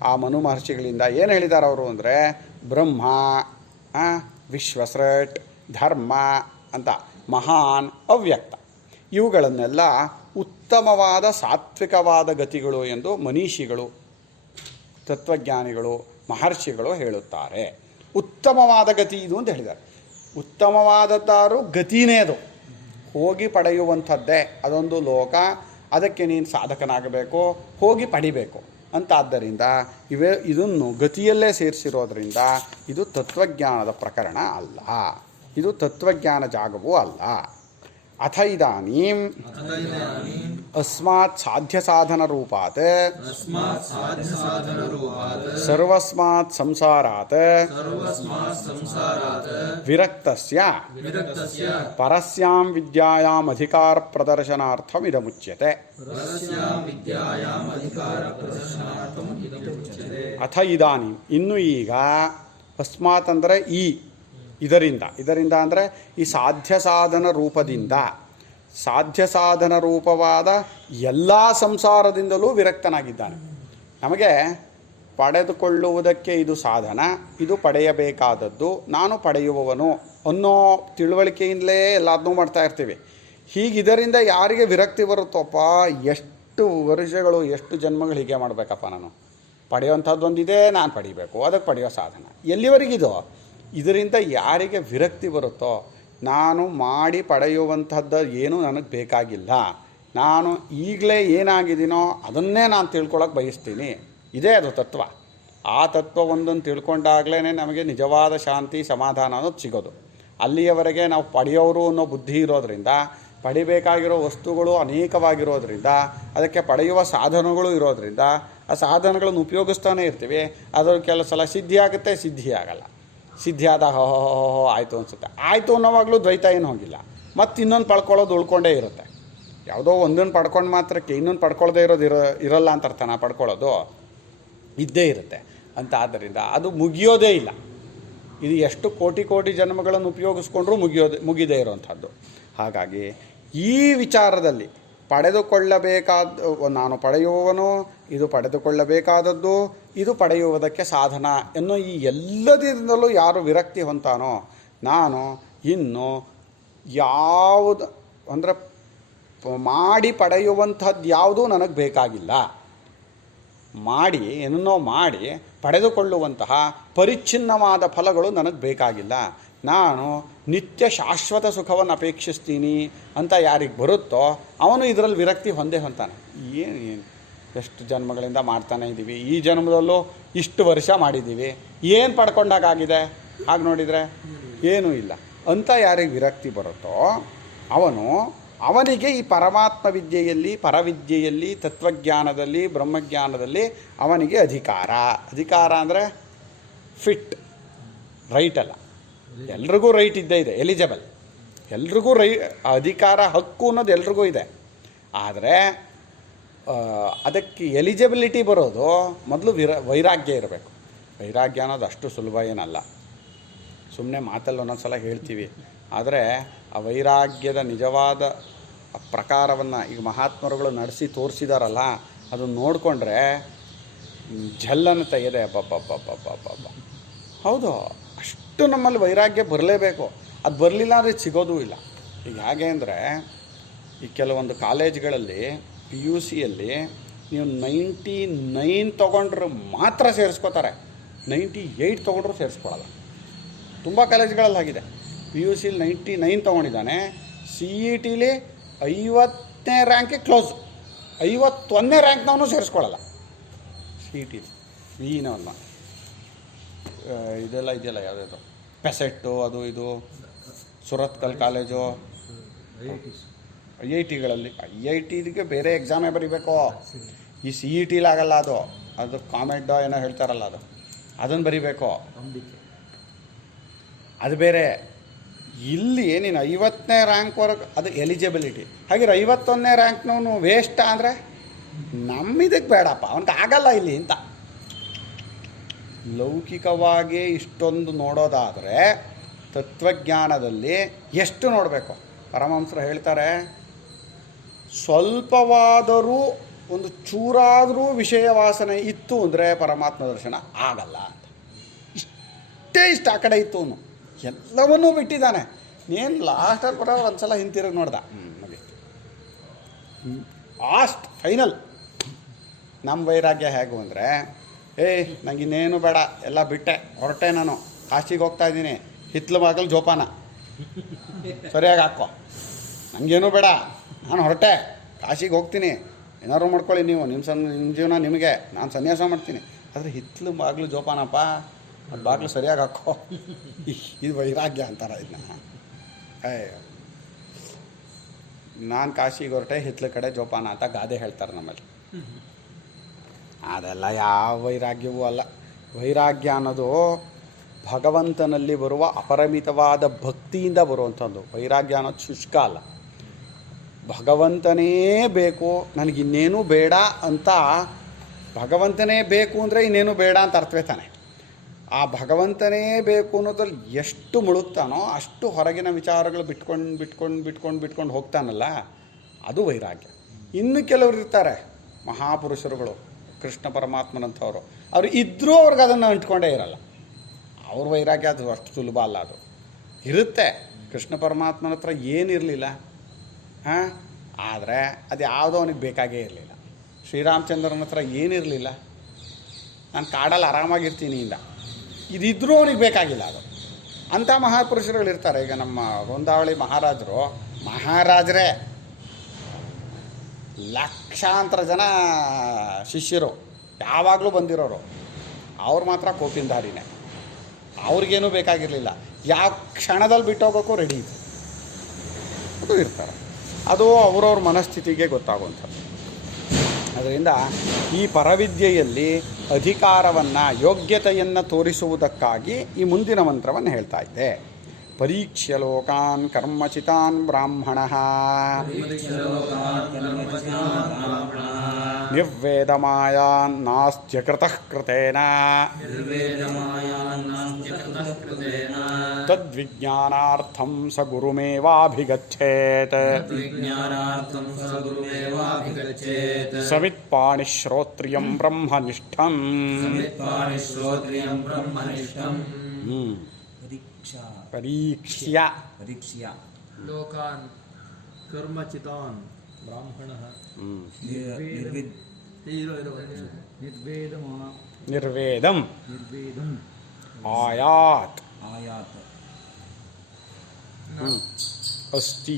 ಆ ಮನು ಮಹರ್ಷಿಗಳಿಂದ ಏನು ಹೇಳಿದ್ದಾರೆ ಅವರು ಅಂದರೆ ಬ್ರಹ್ಮ, ವಿಶ್ವಸೃಟ್, ಧರ್ಮ ಅಂತ ಮಹಾನ್, ಅವ್ಯಕ್ತ, ಇವುಗಳನ್ನೆಲ್ಲ ಉತ್ತಮವಾದ ಸಾತ್ವಿಕವಾದ ಗತಿಗಳು ಎಂದು ಮನೀಷಿಗಳು, ತತ್ವಜ್ಞಾನಿಗಳು, ಮಹರ್ಷಿಗಳು ಹೇಳುತ್ತಾರೆ. ಉತ್ತಮವಾದ ಗತಿ ಇದು ಅಂತ ಹೇಳಿದ್ದಾರೆ. ಉತ್ತಮವಾದದ್ದಾರು ಗತಿನೇ ಅದು, ಹೋಗಿ ಪಡೆಯುವಂಥದ್ದೇ ಅದೊಂದು ಲೋಕ, ಅದಕ್ಕೆ ನೀನು ಸಾಧಕನಾಗಬೇಕು, ಹೋಗಿ ಪಡಿಬೇಕು ಅಂತ. ಆದ್ದರಿಂದ ಇದನ್ನು ಗತಿಯಲ್ಲೇ ಸೇರಿಸಿರೋದ್ರಿಂದ ಇದು ತತ್ವಜ್ಞಾನದ ಪ್ರಕರಣ ಅಲ್ಲ, ಇದು ತತ್ವಜ್ಞಾನ ಜಾಗವೂ ಅಲ್ಲ. ಅಥ ಇದಾನೀಂ ಅಸ್ಮಾತ್ ಸಾಧ್ಯ ಸಾಧನ ರೂಪಾತ್ ಸರ್ವಸ್ಮಾತ್ ಸಂಸಾರಾತ್ ವಿರಕ್ತಸ್ಯ ಪರಸ್ಯಾಂ ವಿದ್ಯಾಯಾಮ್ ಅಧಿಕಾರ ಪ್ರದರ್ಶನಾರ್ಥಂ ಇದಮುಚ್ಯತೆ. ಅಥ ಇದಾನೀಂ, ಇನ್ನು ಈಗ, ಅಸ್ಮಾತ್ ಅಂದರೆ ಇದರಿಂದ ಅಂದರೆ ಈ ಸಾಧ್ಯ ಸಾಧನ ರೂಪದಿಂದ, ಸಾಧ್ಯ ಸಾಧನ ರೂಪವಾದ ಎಲ್ಲ ಸಂಸಾರದಿಂದಲೂ ವಿರಕ್ತನಾಗಿದ್ದಾನೆ. ನಮಗೆ ಪಡೆದುಕೊಳ್ಳುವುದಕ್ಕೆ ಇದು ಸಾಧನ, ಇದು ಪಡೆಯಬೇಕಾದದ್ದು, ನಾನು ಪಡೆಯುವವನು ಅನ್ನೋ ತಿಳುವಳಿಕೆಯಿಂದಲೇ ಎಲ್ಲದನ್ನೂ ಮಾಡ್ತಾ ಇರ್ತೀವಿ. ಹೀಗಿದರಿಂದ ಯಾರಿಗೆ ವಿರಕ್ತಿ ಬರುತ್ತೋಪ್ಪ, ಎಷ್ಟು ವರ್ಷಗಳು ಎಷ್ಟು ಜನ್ಮಗಳು ಹೀಗೆ ಮಾಡಬೇಕಪ್ಪ, ನಾನು ಪಡೆಯುವಂಥದ್ದೊಂದಿದೆ, ನಾನು ಪಡಿಬೇಕು, ಅದಕ್ಕೆ ಪಡೆಯೋ ಸಾಧನ ಎಲ್ಲಿವರೆಗಿದೋ, ಇದರಿಂದ ಯಾರಿಗೆ ವಿರಕ್ತಿ ಬರುತ್ತೋ, ನಾನು ಮಾಡಿ ಪಡೆಯುವಂಥದ್ದು ಏನೂ ನನಗೆ ಬೇಕಾಗಿಲ್ಲ, ನಾನು ಈಗಲೇ ಏನಾಗಿದ್ದೀನೋ ಅದನ್ನೇ ನಾನು ತಿಳ್ಕೊಳಕ್ಕೆ ಬಯಸ್ತೀನಿ, ಇದೇ ಅದು ತತ್ವ. ಆ ತತ್ವ ಒಂದನ್ನು ತಿಳ್ಕೊಂಡಾಗಲೇ ನಮಗೆ ನಿಜವಾದ ಶಾಂತಿ ಸಮಾಧಾನ ಅನ್ನೋದು ಸಿಗೋದು. ಅಲ್ಲಿಯವರೆಗೆ ನಾವು ಪಡೆಯೋರು ಅನ್ನೋ ಬುದ್ಧಿ ಇರೋದರಿಂದ, ಪಡಿಬೇಕಾಗಿರೋ ವಸ್ತುಗಳು ಅನೇಕವಾಗಿರೋದ್ರಿಂದ, ಅದಕ್ಕೆ ಪಡೆಯುವ ಸಾಧನಗಳು ಇರೋದರಿಂದ ಆ ಸಾಧನಗಳನ್ನು ಉಪಯೋಗಿಸ್ತಾನೆ ಇರ್ತೀವಿ. ಅದರ ಕೆಲವು ಸಲ ಸಿದ್ಧಿ ಆಗುತ್ತೆ, ಸಿದ್ಧಿ ಆಗಲ್ಲ. ಸಿದ್ಧಿ ಆದ ಹೋ ಆಯಿತು ಅನಿಸುತ್ತೆ, ಆಯಿತು ಅನ್ನೋವಾಗಲೂ ದ್ವೈತ ಏನು ಹೋಗಿಲ್ಲ, ಮತ್ತು ಇನ್ನೊಂದು ಪಡ್ಕೊಳ್ಳೋದು ಉಳ್ಕೊಂಡೇ ಇರುತ್ತೆ. ಯಾವುದೋ ಒಂದನ್ನು ಪಡ್ಕೊಂಡು ಮಾತ್ರಕ್ಕೆ ಇನ್ನೊಂದು ಪಡ್ಕೊಳ್ಳೋದೇ ಇರಲ್ಲ ಅಂತ ಅರ್ಥನ, ಪಡ್ಕೊಳ್ಳೋದು ಇದ್ದೇ ಇರುತ್ತೆ ಅಂತ. ಆದ್ದರಿಂದ ಅದು ಮುಗಿಯೋದೇ ಇಲ್ಲ. ಇದು ಎಷ್ಟು ಕೋಟಿ ಕೋಟಿ ಜನ್ಮಗಳನ್ನು ಉಪಯೋಗಿಸ್ಕೊಂಡ್ರೂ ಮುಗಿದೇ ಇರುವಂಥದ್ದು. ಹಾಗಾಗಿ ಈ ವಿಚಾರದಲ್ಲಿ ಪಡೆದುಕೊಳ್ಳಬೇಕಾದ, ನಾನು ಪಡೆಯುವವನು, ಇದು ಪಡೆದುಕೊಳ್ಳಬೇಕಾದದ್ದು, ಇದು ಪಡೆಯುವುದಕ್ಕೆ ಸಾಧನ ಎನ್ನೋ ಈ ಎಲ್ಲದಿಂದಲೂ ಯಾರು ವಿರಕ್ತಿ ಹೊಂತಾನೋ, ನಾನು ಇನ್ನು ಯಾವುದು ಅಂದರೆ ಮಾಡಿ ಪಡೆಯುವಂಥದ್ದು ಯಾವುದೂ ನನಗೆ ಬೇಕಾಗಿಲ್ಲ, ಮಾಡಿ ಏನನ್ನೋ ಮಾಡಿ ಪಡೆದುಕೊಳ್ಳುವಂತಹ ಪರಿಚ್ಛಿನ್ನವಾದ ಫಲಗಳು ನನಗೆ ಬೇಕಾಗಿಲ್ಲ, ನಾನು ನಿತ್ಯ ಶಾಶ್ವತ ಸುಖವನ್ನು ಅಪೇಕ್ಷಿಸ್ತೀನಿ ಅಂತ ಯಾರಿಗೆ ಬರುತ್ತೋ ಅವನು ಇದರಲ್ಲಿ ವಿರಕ್ತಿ ಹೊಂತಾನೆ. ಏನು ಎಷ್ಟು ಜನ್ಮಗಳಿಂದ ಮಾಡ್ತಾನೆ ಇದ್ದೀವಿ, ಈ ಜನ್ಮದಲ್ಲೂ ಇಷ್ಟು ವರ್ಷ ಮಾಡಿದ್ದೀವಿ, ಏನು ಪಡ್ಕೊಂಡಾಗಿದೆ, ಹಾಗೆ ನೋಡಿದರೆ ಏನೂ ಇಲ್ಲ ಅಂತ ಯಾರಿಗೆ ವಿರಕ್ತಿ ಬರುತ್ತೋ ಅವನಿಗೆ ಈ ಪರಮಾತ್ಮ ವಿದ್ಯೆಯಲ್ಲಿ, ಪರವಿದ್ಯೆಯಲ್ಲಿ, ತತ್ವಜ್ಞಾನದಲ್ಲಿ, ಬ್ರಹ್ಮಜ್ಞಾನದಲ್ಲಿ ಅವನಿಗೆ ಅಧಿಕಾರ ಅಂದರೆ ಫಿಟ್, ರೈಟ್ ಅಲ್ಲ, ಎಲ್ರಿಗೂ ರೈಟ್ ಇದ್ದೇ ಇದೆ, ಎಲಿಜಿಬಲ್, ಎಲ್ರಿಗೂ ಅಧಿಕಾರ, ಹಕ್ಕು ಅನ್ನೋದು ಎಲ್ರಿಗೂ ಇದೆ. ಆದರೆ ಅದಕ್ಕೆ ಎಲಿಜಿಬಿಲಿಟಿ ಬರೋದು ಮೊದಲು ವೈರಾಗ್ಯ ಇರಬೇಕು. ವೈರಾಗ್ಯ ಅನ್ನೋದು ಅಷ್ಟು ಸುಲಭ ಏನಲ್ಲ, ಸುಮ್ಮನೆ ಮಾತಲ್ಲಿ ಒಂದೊಂದು ಸಲ ಹೇಳ್ತೀವಿ. ಆದರೆ ಆ ವೈರಾಗ್ಯದ ನಿಜವಾದ ಪ್ರಕಾರವನ್ನು ಈಗ ಮಹಾತ್ಮರುಗಳು ನಡೆಸಿ ತೋರಿಸಿದಾರಲ್ಲ, ಅದನ್ನು ನೋಡಿಕೊಂಡ್ರೆ ಝಲ್ಲನ್ನು ತೆಗೆದೆ. ಅಬ್ಬಬ್ಬಬ್ಬಬ್ಬಬ್ಬಬ್ಬ, ಹೌದು, ಅಷ್ಟು ನಮ್ಮಲ್ಲಿ ವೈರಾಗ್ಯ ಬರಲೇಬೇಕು. ಅದು ಬರಲಿಲ್ಲ ಅಂದರೆ ಸಿಗೋದೂ ಇಲ್ಲ. ಈಗ ಹೇಗೆ ಅಂದರೆ, ಈ ಕೆಲವೊಂದು ಕಾಲೇಜ್ಗಳಲ್ಲಿ PUCಯಲ್ಲಿ ನೀವು 99 ತೊಗೊಂಡ್ರೆ ಮಾತ್ರ ಸೇರಿಸ್ಕೋತಾರೆ, 98 ತೊಗೊಂಡ್ರೂ ಸೇರಿಸ್ಕೊಳ್ಳಲ್ಲ. ತುಂಬ ಕಾಲೇಜ್ಗಳಲ್ಲಿ ಆಗಿದೆ. PUCಲಿ 99 ತೊಗೊಂಡಿದ್ದಾನೆ, CETಲಿ 50ನೇ ರ್ಯಾಂಕಿಗೆ ಕ್ಲೋಸ್, 51ನೇ ರ್ಯಾಂಕ್ನವನು ಸೇರಿಸ್ಕೊಳ್ಳಲ್ಲ. CETಲಿ ವಿನವನ್ನ ಇದೆಲ್ಲ ಇದೆಯಲ್ಲ, ಯಾವುದಾದ್ರು ಪೆಸೆಟ್ಟು ಅದು ಇದು, ಸುರತ್ಕಲ್ ಕಾಲೇಜು, IITಗಳಲ್ಲಿ IITಗೆ ಬೇರೆ ಎಕ್ಸಾಮೇ ಬರೀಬೇಕು. ಈ CETಲಿ ಆಗಲ್ಲ, ಅದು ಕಾಮೆಂಟೋ ಏನೋ ಹೇಳ್ತಾರಲ್ಲ, ಅದನ್ನು ಬರೀಬೇಕು. ಅದು ಬೇರೆ. ಇಲ್ಲಿ ನೀನು 50ನೇ ರ್ಯಾಂಕ್ವರೆಗೆ ಅದು ಎಲಿಜಿಬಿಲಿಟಿ. ಹಾಗೆ 51ನೇ ರ್ಯಾಂಕ್ನವನು ವೇಸ್ಟ್ ಅಂದರೆ ನಮ್ಮಿದಕ್ಕೆ ಬೇಡಪ್ಪ, ಅವನಿಗೆ ಆಗಲ್ಲ ಇಲ್ಲಿ ಅಂತ. ಲೌಕಿಕವಾಗಿ ಇಷ್ಟೊಂದು ನೋಡೋದಾದರೆ ತತ್ವಜ್ಞಾನದಲ್ಲಿ ಎಷ್ಟು ನೋಡಬೇಕು? ಪರಮಹಂಸರು ಹೇಳ್ತಾರೆ, ಸ್ವಲ್ಪವಾದರೂ ಒಂದು ಚೂರಾದರೂ ವಿಷಯ ವಾಸನೆ ಇತ್ತು ಅಂದರೆ ಪರಮಾತ್ಮ ದರ್ಶನ ಆಗಲ್ಲ ಅಂತ. ಇಷ್ಟ ಆ ಕಡೆ ಇತ್ತು ಅವನು, ಎಲ್ಲವನ್ನೂ ಬಿಟ್ಟಿದ್ದಾನೆ. ನೀನು ಲಾಸ್ಟಲ್ಲಿ ಬರೋ ಒಂದು ಸಲ ಹಿಂತಿರುಗಿ ನೋಡ್ದ, ಮುಗೀತು, ಲಾಸ್ಟ್ ಫೈನಲ್. ನಮ್ಮ ವೈರಾಗ್ಯ ಹೇಗೂ ಅಂದರೆ, ನಂಗೆ ಇನ್ನೇನು ಬೇಡ, ಎಲ್ಲ ಬಿಟ್ಟೆ, ಹೊರಟೆ, ನಾನು ಕಾಶಿಗೆ ಹೋಗ್ತಾ ಇದ್ದೀನಿ, ಹಿತ್ಲು ಬಾಗಲು ಜೋಪಾನ ಸರಿಯಾಗಿ ಹಾಕೋ, ನನಗೇನು ಬೇಡ, ನಾನು ಹೊರಟೆ, ಕಾಶಿಗೆ ಹೋಗ್ತೀನಿ, ಏನಾದ್ರು ಮಾಡ್ಕೊಳ್ಳಿ ನೀವು, ನಿಮ್ಮ ಜೀವನ ನಿಮಗೆ, ನಾನು ಸನ್ಯಾಸ ಮಾಡ್ತೀನಿ, ಆದರೆ ಹಿತ್ಲು ಬಾಗಿಲು ಜೋಪಾನಪ್ಪ, ಅದು ಬಾಗಿಲು ಸರಿಯಾಗಿ ಹಾಕೋ. ಇದು ವೈರಾಗ್ಯ ಅಂತಾರೆ ಇದನ್ನ. ನಾನು ಕಾಶಿಗೆ ಹೊರಟೆ, ಹಿತ್ಲ ಕಡೆ ಜೋಪಾನ ಅಂತ ಗಾದೆ ಹೇಳ್ತಾರೆ ನಮ್ಮಲ್ಲಿ. ಅದೆಲ್ಲ ಯಾವ ವೈರಾಗ್ಯವೂ ಅಲ್ಲ. ವೈರಾಗ್ಯ ಅನ್ನೋದು ಭಗವಂತನಲ್ಲಿ ಬರುವ ಅಪರಿಮಿತವಾದ ಭಕ್ತಿಯಿಂದ ಬರುವಂಥದ್ದು. ವೈರಾಗ್ಯ ಅನ್ನೋದು ಶುಷ್ಕ ಅಲ್ಲ. ಭಗವಂತನೇ ಬೇಕು, ನನಗಿನ್ನೇನೂ ಬೇಡ ಅಂತ, ಭಗವಂತನೇ ಬೇಕು ಅಂದರೆ ಇನ್ನೇನು ಬೇಡ ಅಂತ ಅರ್ಥವೇ ತಾನೆ. ಆ ಭಗವಂತನೇ ಬೇಕು ಅನ್ನೋದ್ರಲ್ಲಿ ಎಷ್ಟು ಮುಳುಗ್ತಾನೋ ಅಷ್ಟು ಹೊರಗಿನ ವಿಚಾರಗಳು ಬಿಟ್ಕೊಂಡು ಹೋಗ್ತಾನಲ್ಲ, ಅದು ವೈರಾಗ್ಯ. ಇನ್ನು ಕೆಲವರು ಇರ್ತಾರೆ ಮಹಾಪುರುಷರುಗಳು, ಕೃಷ್ಣ ಪರಮಾತ್ಮನಂಥವ್ರು, ಅವರು ಇದ್ದರೂ ಅವ್ರಿಗೆ ಅದನ್ನು ಅಂಟ್ಕೊಂಡೇ ಇರಲ್ಲ. ಅವ್ರ ವೈರಾಗ್ಯ ಅದು ಅಷ್ಟು ಸುಲಭ ಅಲ್ಲ. ಅದು ಇರುತ್ತೆ. ಕೃಷ್ಣ ಪರಮಾತ್ಮನ ಹತ್ರ ಏನಿರಲಿಲ್ಲ, ಆದರೆ ಅದು ಯಾವುದೋ ಅವನಿಗೆ ಬೇಕಾಗೇ ಇರಲಿಲ್ಲ. ಶ್ರೀರಾಮಚಂದ್ರನ ಹತ್ರ ಏನಿರಲಿಲ್ಲ, ನಾನು ಕಾಡಲ್ಲಿ ಆರಾಮಾಗಿರ್ತೀನಿ ಇಂದ, ಇದಿದ್ರೂ ಅವನಿಗೆ ಬೇಕಾಗಿಲ್ಲ. ಅದು ಅಂಥ ಮಹಾಪುರುಷರುಗಳಿರ್ತಾರೆ. ಈಗ ನಮ್ಮ ಗೊಂದಾವಳಿ ಮಹಾರಾಜರೇ, ಲಕ್ಷಾಂತರ ಜನ ಶಿಷ್ಯರು ಯಾವಾಗಲೂ ಬಂದಿರೋರು, ಅವ್ರು ಮಾತ್ರ ಕೋಪಿಂದಾರಿನೇ. ಅವ್ರಿಗೇನೂ ಬೇಕಾಗಿರಲಿಲ್ಲ, ಯಾವ ಕ್ಷಣದಲ್ಲಿ ಬಿಟ್ಟೋಗೋಕ್ಕೂ ರೆಡಿ ಇದೆ. ಅದು ಇರ್ತಾರೆ. ಅದು ಅವ್ರವ್ರ ಮನಸ್ಥಿತಿಗೆ ಗೊತ್ತಾಗುವಂಥದ್ದು. ಅದರಿಂದ ಈ ಪರವಿದ್ಯೆಯಲ್ಲಿ ಅಧಿಕಾರವನ್ನು, ಯೋಗ್ಯತೆಯನ್ನು ತೋರಿಸುವುದಕ್ಕಾಗಿ ಈ ಮುಂದಿನ ಮಂತ್ರವನ್ನು ಹೇಳ್ತಾ ಇದ್ದೆ. ಪರೀಕ್ಷ್ಯ ಲೋಕಾನ್ ಕರ್ಮಚಿತಾನ್ ಬ್ರಾಹ್ಮಣಃ ನಿರ್ವೇದಮಾಯಾನ್ ನಾಸ್ತ್ಯಕೃತಃ ಕೃತೇನ ತದ್ವಿಜ್ಞಾನಾರ್ಥಂ ಸ ಗುರುಮೇವಾಭಿಗಚ್ಚೇತ್ ಸಮಿತ್ಪಾಣಿಶ್ರೋತ್ರಿಯಂ ಬ್ರಹ್ಮನಿಷ್ಠಂ. ಪರೀಕ್ಷ್ಯ ಲೋಕಾನ್ ಕರ್ಮಚಿತಾನ್ ಬ್ರಾಹ್ಮಣಃ ನಿರ್ವೇದಂ ಆಯಾತ್ ಅಸ್ತಿ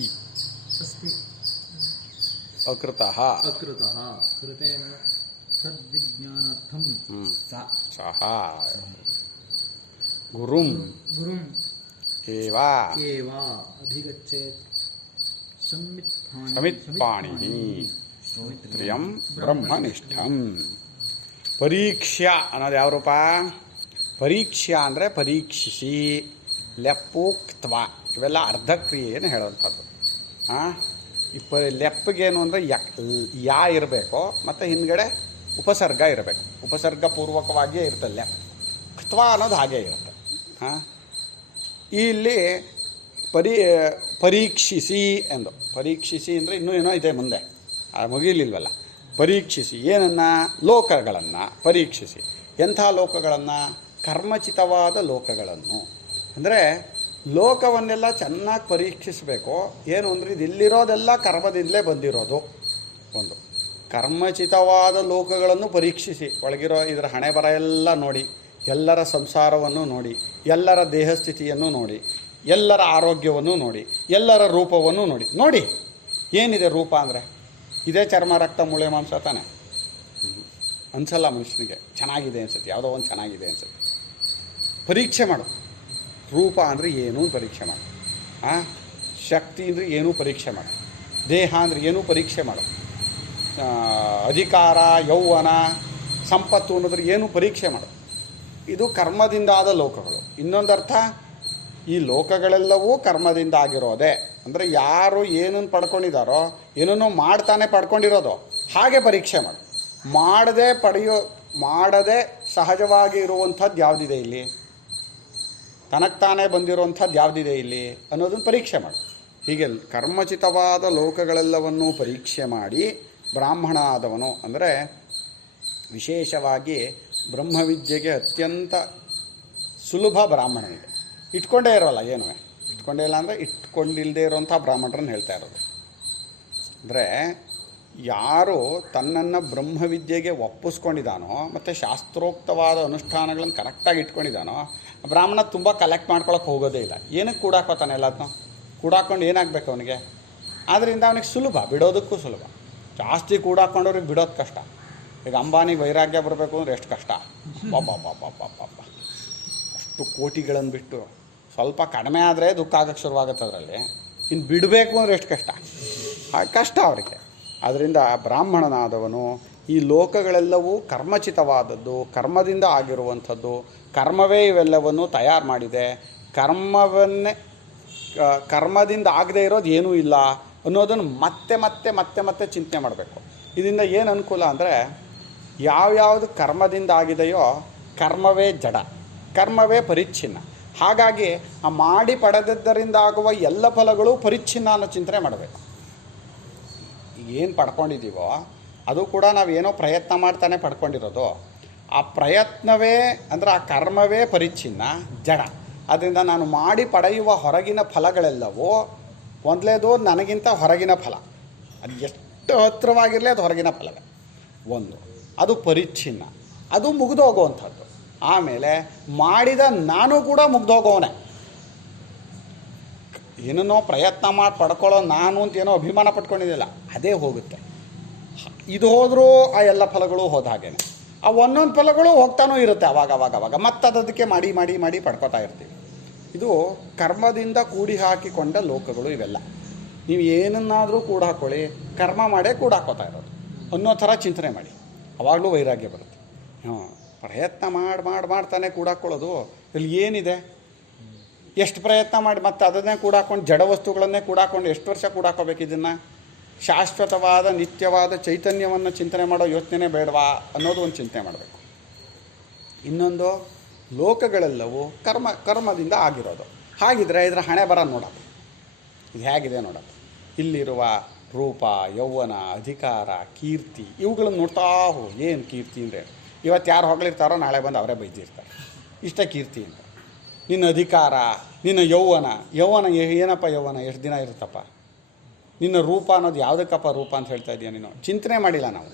ಅಕೃತಃ ಕೃತೇನ ಸದ್ವಿಜ್ಞಾನಾರ್ಥಂ ಸಹ ಗುರುಂ ಏವ ಅಭಿಗಚ್ಚೇತ್ ಸಮಿತ್ಪಾಣಿಃ ಶ್ರೋತ್ರಿಯಂ ಬ್ರಹ್ಮನಿಷ್ಠಂ. ಪರೀಕ್ಷ್ಯ ಅನ್ನೋದು ಯಾವ ರೂಪ? ಪರೀಕ್ಷ್ಯ ಅಂದರೆ ಪರೀಕ್ಷಿಸಿ, ಲೆಪ್ಪುಕ್ತ್ವ, ಇವೆಲ್ಲ ಅರ್ಧಕ್ರಿಯೆಯನ್ನು ಹೇಳುವಂಥದ್ದು. ಲೆಪ್ಪಗೇನು ಅಂದರೆ ಯಾ ಇರಬೇಕು, ಮತ್ತು ಹಿಂದ್ಗಡೆ ಉಪಸರ್ಗ ಇರಬೇಕು. ಉಪಸರ್ಗ ಪೂರ್ವಕವಾಗಿಯೇ ಇರ್ತದೆ ಲೆಪ್. ಕ್ತ್ವ ಅನ್ನೋದು ಹಾಗೇ ಇರುತ್ತೆ. ಇಲ್ಲಿ ಪರೀಕ್ಷಿಸಿ ಎಂದು, ಪರೀಕ್ಷಿಸಿ ಅಂದರೆ ಇನ್ನೂ ಏನೋ ಇದೆ ಮುಂದೆ, ಮುಗಿಲಿಲ್ವಲ್ಲ. ಪರೀಕ್ಷಿಸಿ ಏನನ್ನು? ಲೋಕಗಳನ್ನು ಪರೀಕ್ಷಿಸಿ. ಎಂಥ ಲೋಕಗಳನ್ನು? ಕರ್ಮಚಿತವಾದ ಲೋಕಗಳನ್ನು. ಅಂದರೆ ಲೋಕವನ್ನೆಲ್ಲ ಚೆನ್ನಾಗಿ ಪರೀಕ್ಷಿಸಬೇಕು. ಏನು ಅಂದರೆ ಇದಿಲ್ಲಿರೋದೆಲ್ಲ ಕರ್ಮದಿಂದಲೇ ಬಂದಿರೋದು. ಒಂದು ಕರ್ಮಚಿತವಾದ ಲೋಕಗಳನ್ನು ಪರೀಕ್ಷಿಸಿ, ಒಳಗಿರೋ ಇದರ ಹಣೆ ಬರ ಎಲ್ಲ ನೋಡಿ, ಎಲ್ಲರ ಸಂಸಾರವನ್ನು ನೋಡಿ, ಎಲ್ಲರ ದೇಹಸ್ಥಿತಿಯನ್ನು ನೋಡಿ, ಎಲ್ಲರ ಆರೋಗ್ಯವನ್ನು ನೋಡಿ, ಎಲ್ಲರ ರೂಪವನ್ನು ನೋಡಿ ಏನಿದೆ ರೂಪ ಅಂದರೆ? ಇದೇ ಚರ್ಮ, ರಕ್ತ, ಮೂಳೆ, ಮಾಂಸ ತಾನೆ. ಅನ್ಸಲ್ಲ ಮನುಷ್ಯನಿಗೆ. ಚೆನ್ನಾಗಿದೆ ಅನ್ಸುತ್ತೆ, ಯಾವುದೋ ಒಂದು ಚೆನ್ನಾಗಿದೆ ಅನ್ಸುತ್ತೆ. ಪರೀಕ್ಷೆ ಮಾಡು. ರೂಪ ಅಂದರೆ ಏನೂ ಪರೀಕ್ಷೆ ಮಾಡು. ಶಕ್ತಿ ಅಂದರೆ ಏನೂ ಪರೀಕ್ಷೆ ಮಾಡು. ದೇಹ ಅಂದರೆ ಏನೂ ಪರೀಕ್ಷೆ ಮಾಡು. ಅಧಿಕಾರ, ಯೌವನ, ಸಂಪತ್ತು ಅನ್ನೋದ್ರ ಏನೂ ಪರೀಕ್ಷೆ ಮಾಡು. ಇದು ಕರ್ಮದಿಂದಾದ ಲೋಕಗಳು. ಇನ್ನೊಂದರ್ಥ ಈ ಲೋಕಗಳೆಲ್ಲವೂ ಕರ್ಮದಿಂದ ಆಗಿರೋದೆ. ಅಂದರೆ ಯಾರು ಏನನ್ನು ಪಡ್ಕೊಂಡಿದ್ದಾರೋ ಏನನ್ನೋ ಮಾಡ್ತಾನೆ ಪಡ್ಕೊಂಡಿರೋದು, ಹಾಗೆ ಪರೀಕ್ಷೆ ಮಾಡು. ಮಾಡದೆ ಸಹಜವಾಗಿ ಇರುವಂಥದ್ದು ಯಾವುದಿದೆ ಇಲ್ಲಿ, ತನಕ್ತಾನೇ ಬಂದಿರುವಂಥದ್ದು ಯಾವುದಿದೆ ಇಲ್ಲಿ ಅನ್ನೋದನ್ನು ಪರೀಕ್ಷೆ ಮಾಡು. ಹೀಗೆ ಕರ್ಮಚಿತವಾದ ಲೋಕಗಳೆಲ್ಲವನ್ನೂ ಪರೀಕ್ಷೆ ಮಾಡಿ ಬ್ರಾಹ್ಮಣ ಆದವನು, ಅಂದರೆ ವಿಶೇಷವಾಗಿ ಬ್ರಹ್ಮವಿದ್ಯೆಗೆ ಅತ್ಯಂತ ಸುಲಭ ಬ್ರಾಹ್ಮಣನಿಗೆ. ಇಟ್ಕೊಂಡೇ ಇರೋಲ್ಲ, ಏನೂ ಇಟ್ಕೊಂಡೇ ಇಲ್ಲ ಅಂದರೆ ಇಟ್ಕೊಂಡಿಲ್ಲದೆ ಇರೋಂಥ ಬ್ರಾಹ್ಮಣರನ್ನು ಹೇಳ್ತಾ ಇರೋದು. ಅಂದರೆ ಯಾರು ತನ್ನನ್ನು ಬ್ರಹ್ಮವಿದ್ಯೆಗೆ ಒಪ್ಪಿಸ್ಕೊಂಡಿದ್ದಾನೋ ಮತ್ತು ಶಾಸ್ತ್ರೋಕ್ತವಾದ ಅನುಷ್ಠಾನಗಳನ್ನು ಕರೆಕ್ಟಾಗಿ ಇಟ್ಕೊಂಡಿದ್ದಾನೋ, ಬ್ರಾಹ್ಮಣ ತುಂಬ ಕಲೆಕ್ಟ್ ಮಾಡ್ಕೊಳಕ್ಕೆ ಹೋಗೋದೇ ಇಲ್ಲ. ಏನಕ್ಕೆ ಕೂಡಾಕೋತಾನೆ ಎಲ್ಲದನ್ನೂ? ಕೂಡಾಕೊಂಡು ಏನಾಗಬೇಕು ಅವನಿಗೆ? ಆದ್ದರಿಂದ ಅವನಿಗೆ ಸುಲಭ, ಬಿಡೋದಕ್ಕೂ ಸುಲಭ. ಜಾಸ್ತಿ ಕೂಡಾಕೊಂಡವ್ರಿಗೆ ಬಿಡೋದು ಕಷ್ಟ. ಈಗ ಅಂಬಾನಿಗೆ ವೈರಾಗ್ಯ ಬರಬೇಕು ಅಂದರೆ ಎಷ್ಟು ಕಷ್ಟ! ಪಾಪ ಅಷ್ಟು ಕೋಟಿಗಳನ್ನು ಬಿಟ್ಟು ಸ್ವಲ್ಪ ಕಡಿಮೆ ಆದರೆ ದುಃಖ ಆಗೋಕ್ಕೆ ಶುರುವಾಗುತ್ತೆ ಅದರಲ್ಲಿ. ಇನ್ನು ಬಿಡಬೇಕು ಅಂದರೆ ಎಷ್ಟು ಕಷ್ಟ, ಕಷ್ಟ ಅವರಿಗೆ. ಆದ್ದರಿಂದ ಬ್ರಾಹ್ಮಣನಾದವನು ಈ ಲೋಕಗಳೆಲ್ಲವೂ ಕರ್ಮಚಿತವಾದದ್ದು, ಕರ್ಮದಿಂದ ಆಗಿರುವಂಥದ್ದು, ಕರ್ಮವೇ ಇವೆಲ್ಲವನ್ನು ತಯಾರು ಮಾಡಿದೆ, ಕರ್ಮದಿಂದ ಆಗದೇ ಇರೋದು ಏನೂ ಇಲ್ಲ ಅನ್ನೋದನ್ನು ಮತ್ತೆ ಮತ್ತೆ ಮತ್ತೆ ಮತ್ತೆ ಚಿಂತನೆ ಮಾಡಬೇಕು. ಇದರಿಂದ ಏನು ಅನುಕೂಲ ಅಂದರೆ, ಯಾವ್ಯಾವುದು ಕರ್ಮದಿಂದ ಆಗಿದೆಯೋ ಕರ್ಮವೇ ಜಡ, ಕರ್ಮವೇ ಪರಿಚ್ಛಿನ್ನ. ಹಾಗಾಗಿ ಆ ಮಾಡಿ ಪಡೆದದ್ದರಿಂದ ಆಗುವ ಎಲ್ಲ ಫಲಗಳು ಪರಿಚ್ಛಿನ್ನ ಅನ್ನೋ ಚಿಂತನೆ ಮಾಡಬೇಕು. ಏನು ಪಡ್ಕೊಂಡಿದ್ದೀವೋ ಅದು ಕೂಡ ನಾವೇನೋ ಪ್ರಯತ್ನ ಮಾಡ್ತಾನೆ ಪಡ್ಕೊಂಡಿರೋದು. ಆ ಪ್ರಯತ್ನವೇ ಅಂದರೆ ಆ ಕರ್ಮವೇ ಪರಿಚ್ಛಿನ್ನ, ಜಡ. ಆದ್ದರಿಂದ ನಾನು ಮಾಡಿ ಪಡೆಯುವ ಹೊರಗಿನ ಫಲಗಳೆಲ್ಲವೂ ಮೊದಲೇದು ನನಗಿಂತ ಹೊರಗಿನ ಫಲ. ಅದು ಎಷ್ಟು ಹತ್ತಿರವಾಗಿರಲಿ ಅದು ಹೊರಗಿನ ಫಲವೇ ಒಂದು. ಅದು ಪರಿಚ್ಛಿನ್ನ, ಅದು ಮುಗಿದೋಗುವಂಥದ್ದು. ಆಮೇಲೆ ಮಾಡಿದ ನಾನು ಕೂಡ ಮುಗ್ದೋಗೋವನೇ. ಏನನ್ನೋ ಪ್ರಯತ್ನ ಮಾಡಿ ಪಡ್ಕೊಳ್ಳೋ ನಾನು ಅಂತ ಏನೋ ಅಭಿಮಾನ ಪಟ್ಕೊಂಡಿದ್ದಿಲ್ಲ, ಅದೇ ಹೋಗುತ್ತೆ. ಇದು ಹೋದರೂ ಆ ಎಲ್ಲ ಫಲಗಳು ಹೋದ ಹಾಗೇನೆ. ಆ ಒಂದೊಂದು ಫಲಗಳು ಹೋಗ್ತಾನೂ ಇರುತ್ತೆ ಅವಾಗ ಮತ್ತೆ ಅದಕ್ಕೆ ಮಾಡಿ ಮಾಡಿ ಮಾಡಿ ಪಡ್ಕೋತಾ ಇರ್ತೀವಿ. ಇದು ಕರ್ಮದಿಂದ ಕೂಡಿ ಹಾಕಿಕೊಂಡ ಲೋಕಗಳು ಇವೆಲ್ಲ. ನೀವು ಏನನ್ನಾದರೂ ಕೂಡ ಹಾಕ್ಕೊಳ್ಳಿ, ಕರ್ಮ ಮಾಡೇ ಕೂಡ ಹಾಕೋತಾ ಇರೋದು ಅನ್ನೋ ಥರ ಚಿಂತನೆ ಮಾಡಿ, ಅವಾಗಲೂ ವೈರಾಗ್ಯ ಬರುತ್ತೆ. ಪ್ರಯತ್ನ ಮಾಡ್ತಾನೆ ಕೂಡ ಹಾಕ್ಕೊಳ್ಳೋದು ಇಲ್ಲಿ ಏನಿದೆ? ಎಷ್ಟು ಪ್ರಯತ್ನ ಮಾಡಿ ಮತ್ತೆ ಅದನ್ನೇ ಕೂಡ ಹಾಕ್ಕೊಂಡು, ಜಡ ವಸ್ತುಗಳನ್ನೇ ಕೂಡ ಹಾಕ್ಕೊಂಡು ಎಷ್ಟು ವರ್ಷ ಕೂಡ ಹಾಕೋಬೇಕು? ಇದನ್ನು ಶಾಶ್ವತವಾದ ನಿತ್ಯವಾದ ಚೈತನ್ಯವನ್ನು ಚಿಂತನೆ ಮಾಡೋ ಯೋಚನೆ ಬೇಡವಾ ಅನ್ನೋದು ಒಂದು ಚಿಂತನೆ ಮಾಡಬೇಕು. ಇನ್ನೊಂದು, ಲೋಕಗಳೆಲ್ಲವೂ ಕರ್ಮದಿಂದ ಆಗಿರೋದು. ಹಾಗಿದ್ರೆ ಇದರ ಹಣೆ ಬರ ನೋಡೋದು, ಇದು ಹೇಗಿದೆ ನೋಡೋದು. ಇಲ್ಲಿರುವ ರೂಪ, ಯೌವನ, ಅಧಿಕಾರ, ಕೀರ್ತಿ ಇವುಗಳನ್ನು ನೋಡ್ತಾ ಹೋಗಿ, ಏನು ಕೀರ್ತಿ ಅಂದರೆ ಇವತ್ತು ಯಾರು ಹೊಗಳಿರ್ತಾರೋ ನಾಳೆ ಬಂದು ಅವರೇ ಬೈದಿರ್ತಾರೆ, ಇಷ್ಟ ಕೀರ್ತಿ ಅಂತ. ನಿನ್ನ ಅಧಿಕಾರ, ನಿನ್ನ ಯೌವನ ಏನಪ್ಪ ಯೌವನ, ಎಷ್ಟು ದಿನ ಇರುತ್ತಪ್ಪ? ನಿನ್ನ ರೂಪ ಅನ್ನೋದು ಯಾವುದಕ್ಕಪ್ಪ ರೂಪ ಅಂತ ಹೇಳ್ತಾ ಇದೆಯಾ ನೀನು? ಚಿಂತನೆ ಮಾಡಿಲ್ಲ ನಾವು.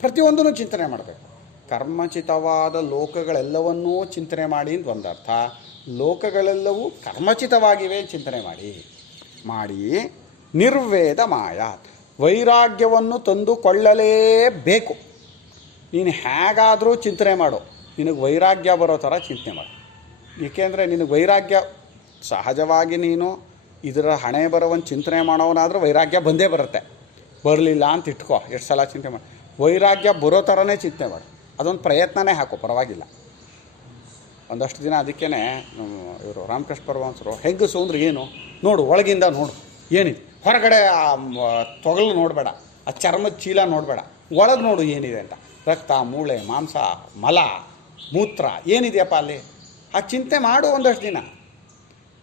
ಪ್ರತಿಯೊಂದನ್ನು ಚಿಂತನೆ ಮಾಡಬೇಕು. ಕರ್ಮಚಿತವಾದ ಲೋಕಗಳೆಲ್ಲವನ್ನೂ ಚಿಂತನೆ ಮಾಡಿ ಅಂತ ಒಂದರ್ಥ. ಲೋಕಗಳೆಲ್ಲವೂ ಕರ್ಮಚಿತವಾಗಿವೆ ಚಿಂತನೆ ಮಾಡಿ ನಿರ್ವೇದ ಮಾಯಾತ್, ವೈರಾಗ್ಯವನ್ನು ತಂದುಕೊಳ್ಳಲೇಬೇಕು. ನೀನು ಹೇಗಾದರೂ ಚಿಂತನೆ ಮಾಡು, ನಿನಗೆ ವೈರಾಗ್ಯ ಬರೋ ಥರ ಚಿಂತನೆ ಮಾಡು. ಏಕೆಂದರೆ ನಿನಗೆ ವೈರಾಗ್ಯ ಸಹಜವಾಗಿ ನೀನು ಇದರ ಹಣೆ ಬರೋವನ್ನು ಚಿಂತನೆ ಮಾಡೋವನಾದರೂ ವೈರಾಗ್ಯ ಬಂದೇ ಬರುತ್ತೆ. ಬರಲಿಲ್ಲ ಅಂತ ಇಟ್ಕೋ, ಎಷ್ಟು ಸಲ ಚಿಂತೆ ಮಾಡಿ. ವೈರಾಗ್ಯ ಬರೋ ಥರನೇ ಚಿಂತನೆ ಮಾಡು, ಅದೊಂದು ಪ್ರಯತ್ನನೇ ಹಾಕು, ಪರವಾಗಿಲ್ಲ. ಒಂದಷ್ಟು ದಿನ ಅದಕ್ಕೇ ಇವರು ರಾಮಕೃಷ್ಣ ಪರಮಹಂಸರು ಹೆಂಗಸು ಅಂದ್ರೆ ಏನು ನೋಡು, ಒಳಗಿಂದ ನೋಡು ಏನಿದೆ, ಹೊರಗಡೆ ತೊಗಲು ನೋಡಬೇಡ, ಆ ಚರ್ಮದ ಚೀಲ ನೋಡಬೇಡ, ಒಳಗೆ ನೋಡು ಏನಿದೆ ಅಂತ. ರಕ್ತ, ಮೂಳೆ, ಮಾಂಸ, ಮಲ, ಮೂತ್ರ ಏನಿದೆಯಪ್ಪ ಅಲ್ಲಿ, ಆ ಚಿಂತೆ ಮಾಡು ಒಂದಷ್ಟು ದಿನ.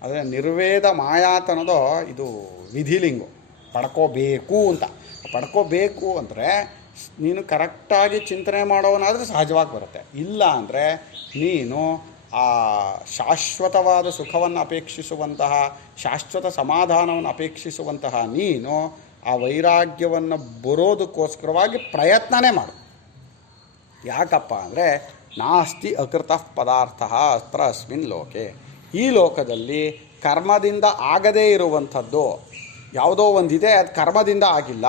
ಆದರೆ ನಿರ್ವೇದ ಮಾಯಾತ್ ಅನ್ನೋದು ಇದು ವಿಧಿಲಿಂಗು, ಪಡ್ಕೋಬೇಕು ಅಂತ. ಪಡ್ಕೋಬೇಕು ಅಂದರೆ ನೀನು ಕರೆಕ್ಟಾಗಿ ಚಿಂತನೆ ಮಾಡೋವನಾದರೆ ಸಹಜವಾಗಿ ಬರುತ್ತೆ. ಇಲ್ಲ ಅಂದರೆ ನೀನು ಆ ಶಾಶ್ವತವಾದ ಸುಖವನ್ನು ಅಪೇಕ್ಷಿಸುವಂತಹ, ಶಾಶ್ವತ ಸಮಾಧಾನವನ್ನು ಅಪೇಕ್ಷಿಸುವಂತಹ ನೀನು ಆ ವೈರಾಗ್ಯವನ್ನು ಬರೋದಕ್ಕೋಸ್ಕರವಾಗಿ ಪ್ರಯತ್ನನೇ ಮಾಡು. ಯಾಕಪ್ಪ ಅಂದರೆ ನಾಸ್ತಿ ಅಕೃತ ಪದಾರ್ಥ ಅತ್ರ ಅಸ್ಮಿನ್ ಲೋಕೆ, ಈ ಲೋಕದಲ್ಲಿ ಕರ್ಮದಿಂದ ಆಗದೇ ಇರುವಂಥದ್ದು ಯಾವುದೋ ಒಂದಿದೆ, ಅದು ಕರ್ಮದಿಂದ ಆಗಿಲ್ಲ,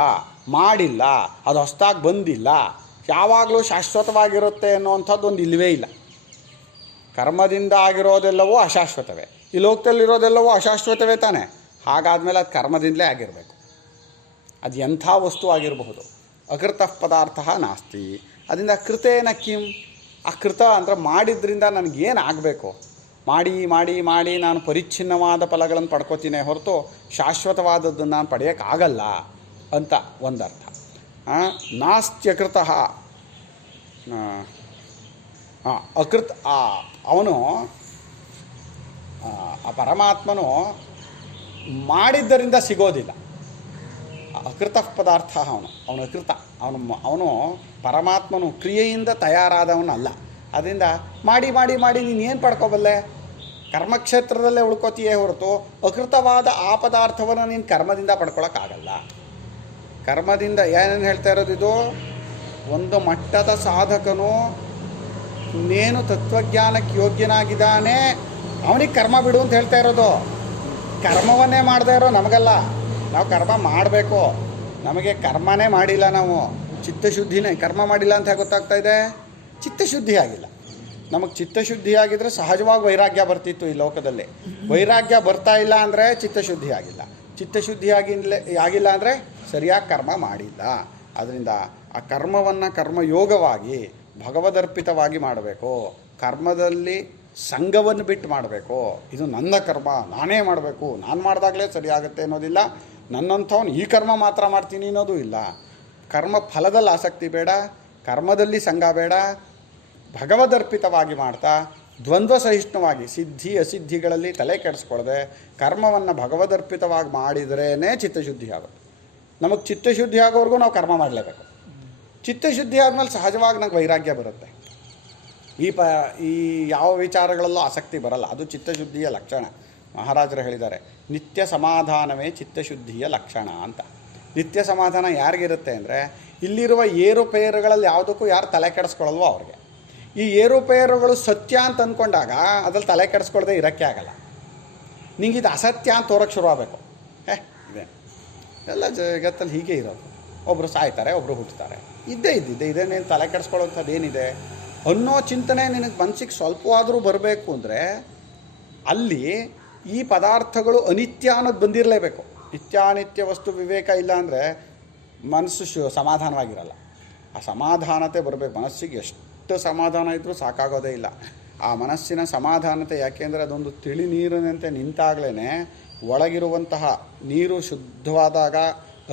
ಮಾಡಿಲ್ಲ, ಅದು ಹೊಸದಾಗಿ ಬಂದಿಲ್ಲ, ಯಾವಾಗಲೂ ಶಾಶ್ವತವಾಗಿರುತ್ತೆ ಅನ್ನುವಂಥದ್ದು ಒಂದು ಇಲ್ಲವೇ ಇಲ್ಲ. ಕರ್ಮದಿಂದ ಆಗಿರೋದೆಲ್ಲವೂ ಅಶಾಶ್ವತವೇ, ಈ ಲೋಕದಲ್ಲಿರೋದೆಲ್ಲವೂ ಅಶಾಶ್ವತವೇ ತಾನೆ. ಹಾಗಾದಮೇಲೆ ಅದು ಕರ್ಮದಿಂದಲೇ ಆಗಿರಬೇಕು. ಅದು ಎಂಥ ವಸ್ತು ಆಗಿರಬಹುದು. ಅಕೃತ ಪದಾರ್ಥ ನಾಸ್ತಿ. ಅದರಿಂದ ಕೃತೇನ ಕಿಂ, ಆ ಕೃತ ಅಂದರೆ ಮಾಡಿದ್ರಿಂದ ನನಗೇನು ಆಗಬೇಕು, ಮಾಡಿ ಮಾಡಿ ಮಾಡಿ ನಾನು ಪರಿಚ್ಛಿನ್ನವಾದ ಫಲಗಳನ್ನು ಪಡ್ಕೋತೀನಿ ಹೊರತು ಶಾಶ್ವತವಾದದ್ದನ್ನು ನಾನು ಪಡೆಯೋಕ್ಕಾಗಲ್ಲ ಅಂತ ಒಂದರ್ಥ. ನಾಸ್ತ್ಯಕೃತಃ ಅಕೃತ್ ಅವನು ಆ ಪರಮಾತ್ಮನು ಮಾಡಿದ್ದರಿಂದ ಸಿಗೋದಿಲ್ಲ. ಅಕೃತ ಪದಾರ್ಥ ಅವನು ಅಕೃತ. ಅವನು ಪರಮಾತ್ಮನು ಕ್ರಿಯೆಯಿಂದ ತಯಾರಾದವನಲ್ಲ. ಅದರಿಂದ ಮಾಡಿ ಮಾಡಿ ಮಾಡಿ ನೀನು ಏನು ಪಡ್ಕೋಬಲ್ಲೆ? ಕರ್ಮಕ್ಷೇತ್ರದಲ್ಲೇ ಉಳ್ಕೋತೀಯೇ ಹೊರತು ಅಕೃತವಾದ ಆ ಪದಾರ್ಥವನ್ನು ನೀನು ಕರ್ಮದಿಂದ ಪಡ್ಕೊಳಕ್ಕಾಗಲ್ಲ. ಕರ್ಮದಿಂದ ಏನೇನು ಹೇಳ್ತಾ ಇರೋದು ಇದು? ಒಂದು ಮಟ್ಟದ ಸಾಧಕನು ಇನ್ನೇನು ತತ್ವಜ್ಞಾನಕ್ಕೆ ಯೋಗ್ಯನಾಗಿದ್ದಾನೆ ಅವನಿಗೆ ಕರ್ಮ ಬಿಡು ಅಂತ ಹೇಳ್ತಾ ಇರೋದು. ಕರ್ಮವನ್ನೇ ಮಾಡದೇ ಇರೋ ನಮಗಲ್ಲ. ನಾವು ಕರ್ಮ ಮಾಡಬೇಕು. ನಮಗೆ ಕರ್ಮನೇ ಮಾಡಿಲ್ಲ, ನಾವು ಚಿತ್ತಶುದ್ಧಿನೇ ಕರ್ಮ ಮಾಡಿಲ್ಲ ಅಂತ ಹೇಗೆ ಗೊತ್ತಾಗ್ತಾ ಇದೆ? ಚಿತ್ತಶುದ್ಧಿ ಆಗಿಲ್ಲ. ನಮಗೆ ಚಿತ್ತಶುದ್ಧಿ ಆಗಿದ್ದರೆ ಸಹಜವಾಗಿ ವೈರಾಗ್ಯ ಬರ್ತಿತ್ತು ಈ ಲೋಕದಲ್ಲಿ. ವೈರಾಗ್ಯ ಬರ್ತಾ ಇಲ್ಲ ಅಂದರೆ ಚಿತ್ತಶುದ್ಧಿ ಆಗಿಲ್ಲ. ಚಿತ್ತಶುದ್ಧಿ ಆಗಿಲ್ಲ ಅಂದರೆ ಸರಿಯಾಗಿ ಕರ್ಮ ಮಾಡಿಲ್ಲ. ಅದರಿಂದ ಆ ಕರ್ಮವನ್ನು ಕರ್ಮಯೋಗವಾಗಿ ಭಗವದರ್ಪಿತವಾಗಿ ಮಾಡಬೇಕು. ಕರ್ಮದಲ್ಲಿ ಸಂಘವನ್ನು ಬಿಟ್ಟು ಮಾಡಬೇಕು. ಇದು ನನ್ನ ಕರ್ಮ, ನಾನೇ ಮಾಡಬೇಕು, ನಾನು ಮಾಡಿದಾಗಲೇ ಸರಿಯಾಗುತ್ತೆ ಅನ್ನೋದಿಲ್ಲ. ನನ್ನಂಥವ್ನು ಈ ಕರ್ಮ ಮಾತ್ರ ಮಾಡ್ತೀನಿ ಅನ್ನೋದು ಇಲ್ಲ. ಕರ್ಮ ಫಲದಲ್ಲಿ ಆಸಕ್ತಿ ಬೇಡ, ಕರ್ಮದಲ್ಲಿ ಸಂಘ ಬೇಡ. ಭಗವದರ್ಪಿತವಾಗಿ ಮಾಡ್ತಾ ದ್ವಂದ್ವ ಸಹಿಷ್ಣುವಾಗಿ ಸಿದ್ಧಿ ಅಸಿದ್ಧಿಗಳಲ್ಲಿ ತಲೆ ಕೆಡಿಸ್ಕೊಳ್ಳದೆ ಕರ್ಮವನ್ನು ಭಗವದರ್ಪಿತವಾಗಿ ಮಾಡಿದ್ರೇ ಚಿತ್ತಶುದ್ಧಿ ಆಗುತ್ತೆ. ನಮಗೆ ಚಿತ್ತಶುದ್ಧಿ ಆಗೋವರೆಗೂ ನಾವು ಕರ್ಮ ಮಾಡಲೇಬೇಕು. ಚಿತ್ತಶುದ್ಧಿ ಆದಮೇಲೆ ಸಹಜವಾಗಿ ನಂಗೆ ವೈರಾಗ್ಯ ಬರುತ್ತೆ. ಈ ಯಾವ ವಿಚಾರಗಳಲ್ಲೂ ಆಸಕ್ತಿ ಬರಲ್ಲ. ಅದು ಚಿತ್ತಶುದ್ಧಿಯ ಲಕ್ಷಣ. ಮಹಾರಾಜರು ಹೇಳಿದ್ದಾರೆ, ನಿತ್ಯ ಸಮಾಧಾನವೇ ಚಿತ್ತಶುದ್ಧಿಯ ಲಕ್ಷಣ ಅಂತ. ನಿತ್ಯ ಸಮಾಧಾನ ಯಾರಿಗಿರುತ್ತೆ ಅಂದರೆ, ಇಲ್ಲಿರುವ ಏರುಪೇರುಗಳಲ್ಲಿ ಯಾವುದಕ್ಕೂ ಯಾರು ತಲೆ ಕೆಡಿಸ್ಕೊಳ್ಳಲ್ವೋ ಅವ್ರಿಗೆ. ಈ ಏರುಪೇರುಗಳು ಸತ್ಯ ಅಂತ ಅಂದ್ಕೊಂಡಾಗ ಅದ್ರಲ್ಲಿ ತಲೆ ಕೆಡಿಸ್ಕೊಳ್ದೆ ಇರೋಕ್ಕೆ ಆಗಲ್ಲ. ನಿಂಗಿದು ಅಸತ್ಯ ಅಂತ ತೋರಕ್ಕೆ ಶುರು ಆಗಬೇಕು. ಇದೆ ಎಲ್ಲ ಜಗತ್ತಲ್ಲಿ ಹೀಗೆ ಇರೋದು. ಒಬ್ಬರು ಸಾಯ್ತಾರೆ, ಒಬ್ಬರು ಹುಟ್ಟುತ್ತಾರೆ. ಇದೇನೇನು ತಲೆ ಕೆಡಿಸ್ಕೊಳ್ಳೋಂಥದ್ದು ಏನಿದೆ ಅನ್ನೋ ಚಿಂತನೆ ನಿನಗೆ ಮನಸ್ಸಿಗೆ ಸ್ವಲ್ಪವಾದರೂ ಬರಬೇಕು ಅಂದರೆ ಅಲ್ಲಿ ಈ ಪದಾರ್ಥಗಳು ಅನಿತ್ಯ ಅನ್ನೋದು ಬಂದಿರಲೇಬೇಕು. ನಿತ್ಯಾನಿತ್ಯ ವಸ್ತು ವಿವೇಕ ಇಲ್ಲ ಅಂದರೆ ಮನಸ್ಸು ಸಮಾಧಾನವಾಗಿರಲ್ಲ. ಆ ಸಮಾಧಾನತೆ ಬರಬೇಕು. ಮನಸ್ಸಿಗೆ ಎಷ್ಟು ಸಮಾಧಾನ ಇದ್ದರೂ ಸಾಕಾಗೋದೇ ಇಲ್ಲ. ಆ ಮನಸ್ಸಿನ ಸಮಾಧಾನತೆ ಯಾಕೆಂದರೆ ಅದೊಂದು ತಿಳಿ ನೀರಿನಂತೆ ನಿಂತಾಗಲೇ ಒಳಗಿರುವಂತಹ ನೀರು ಶುದ್ಧವಾದಾಗ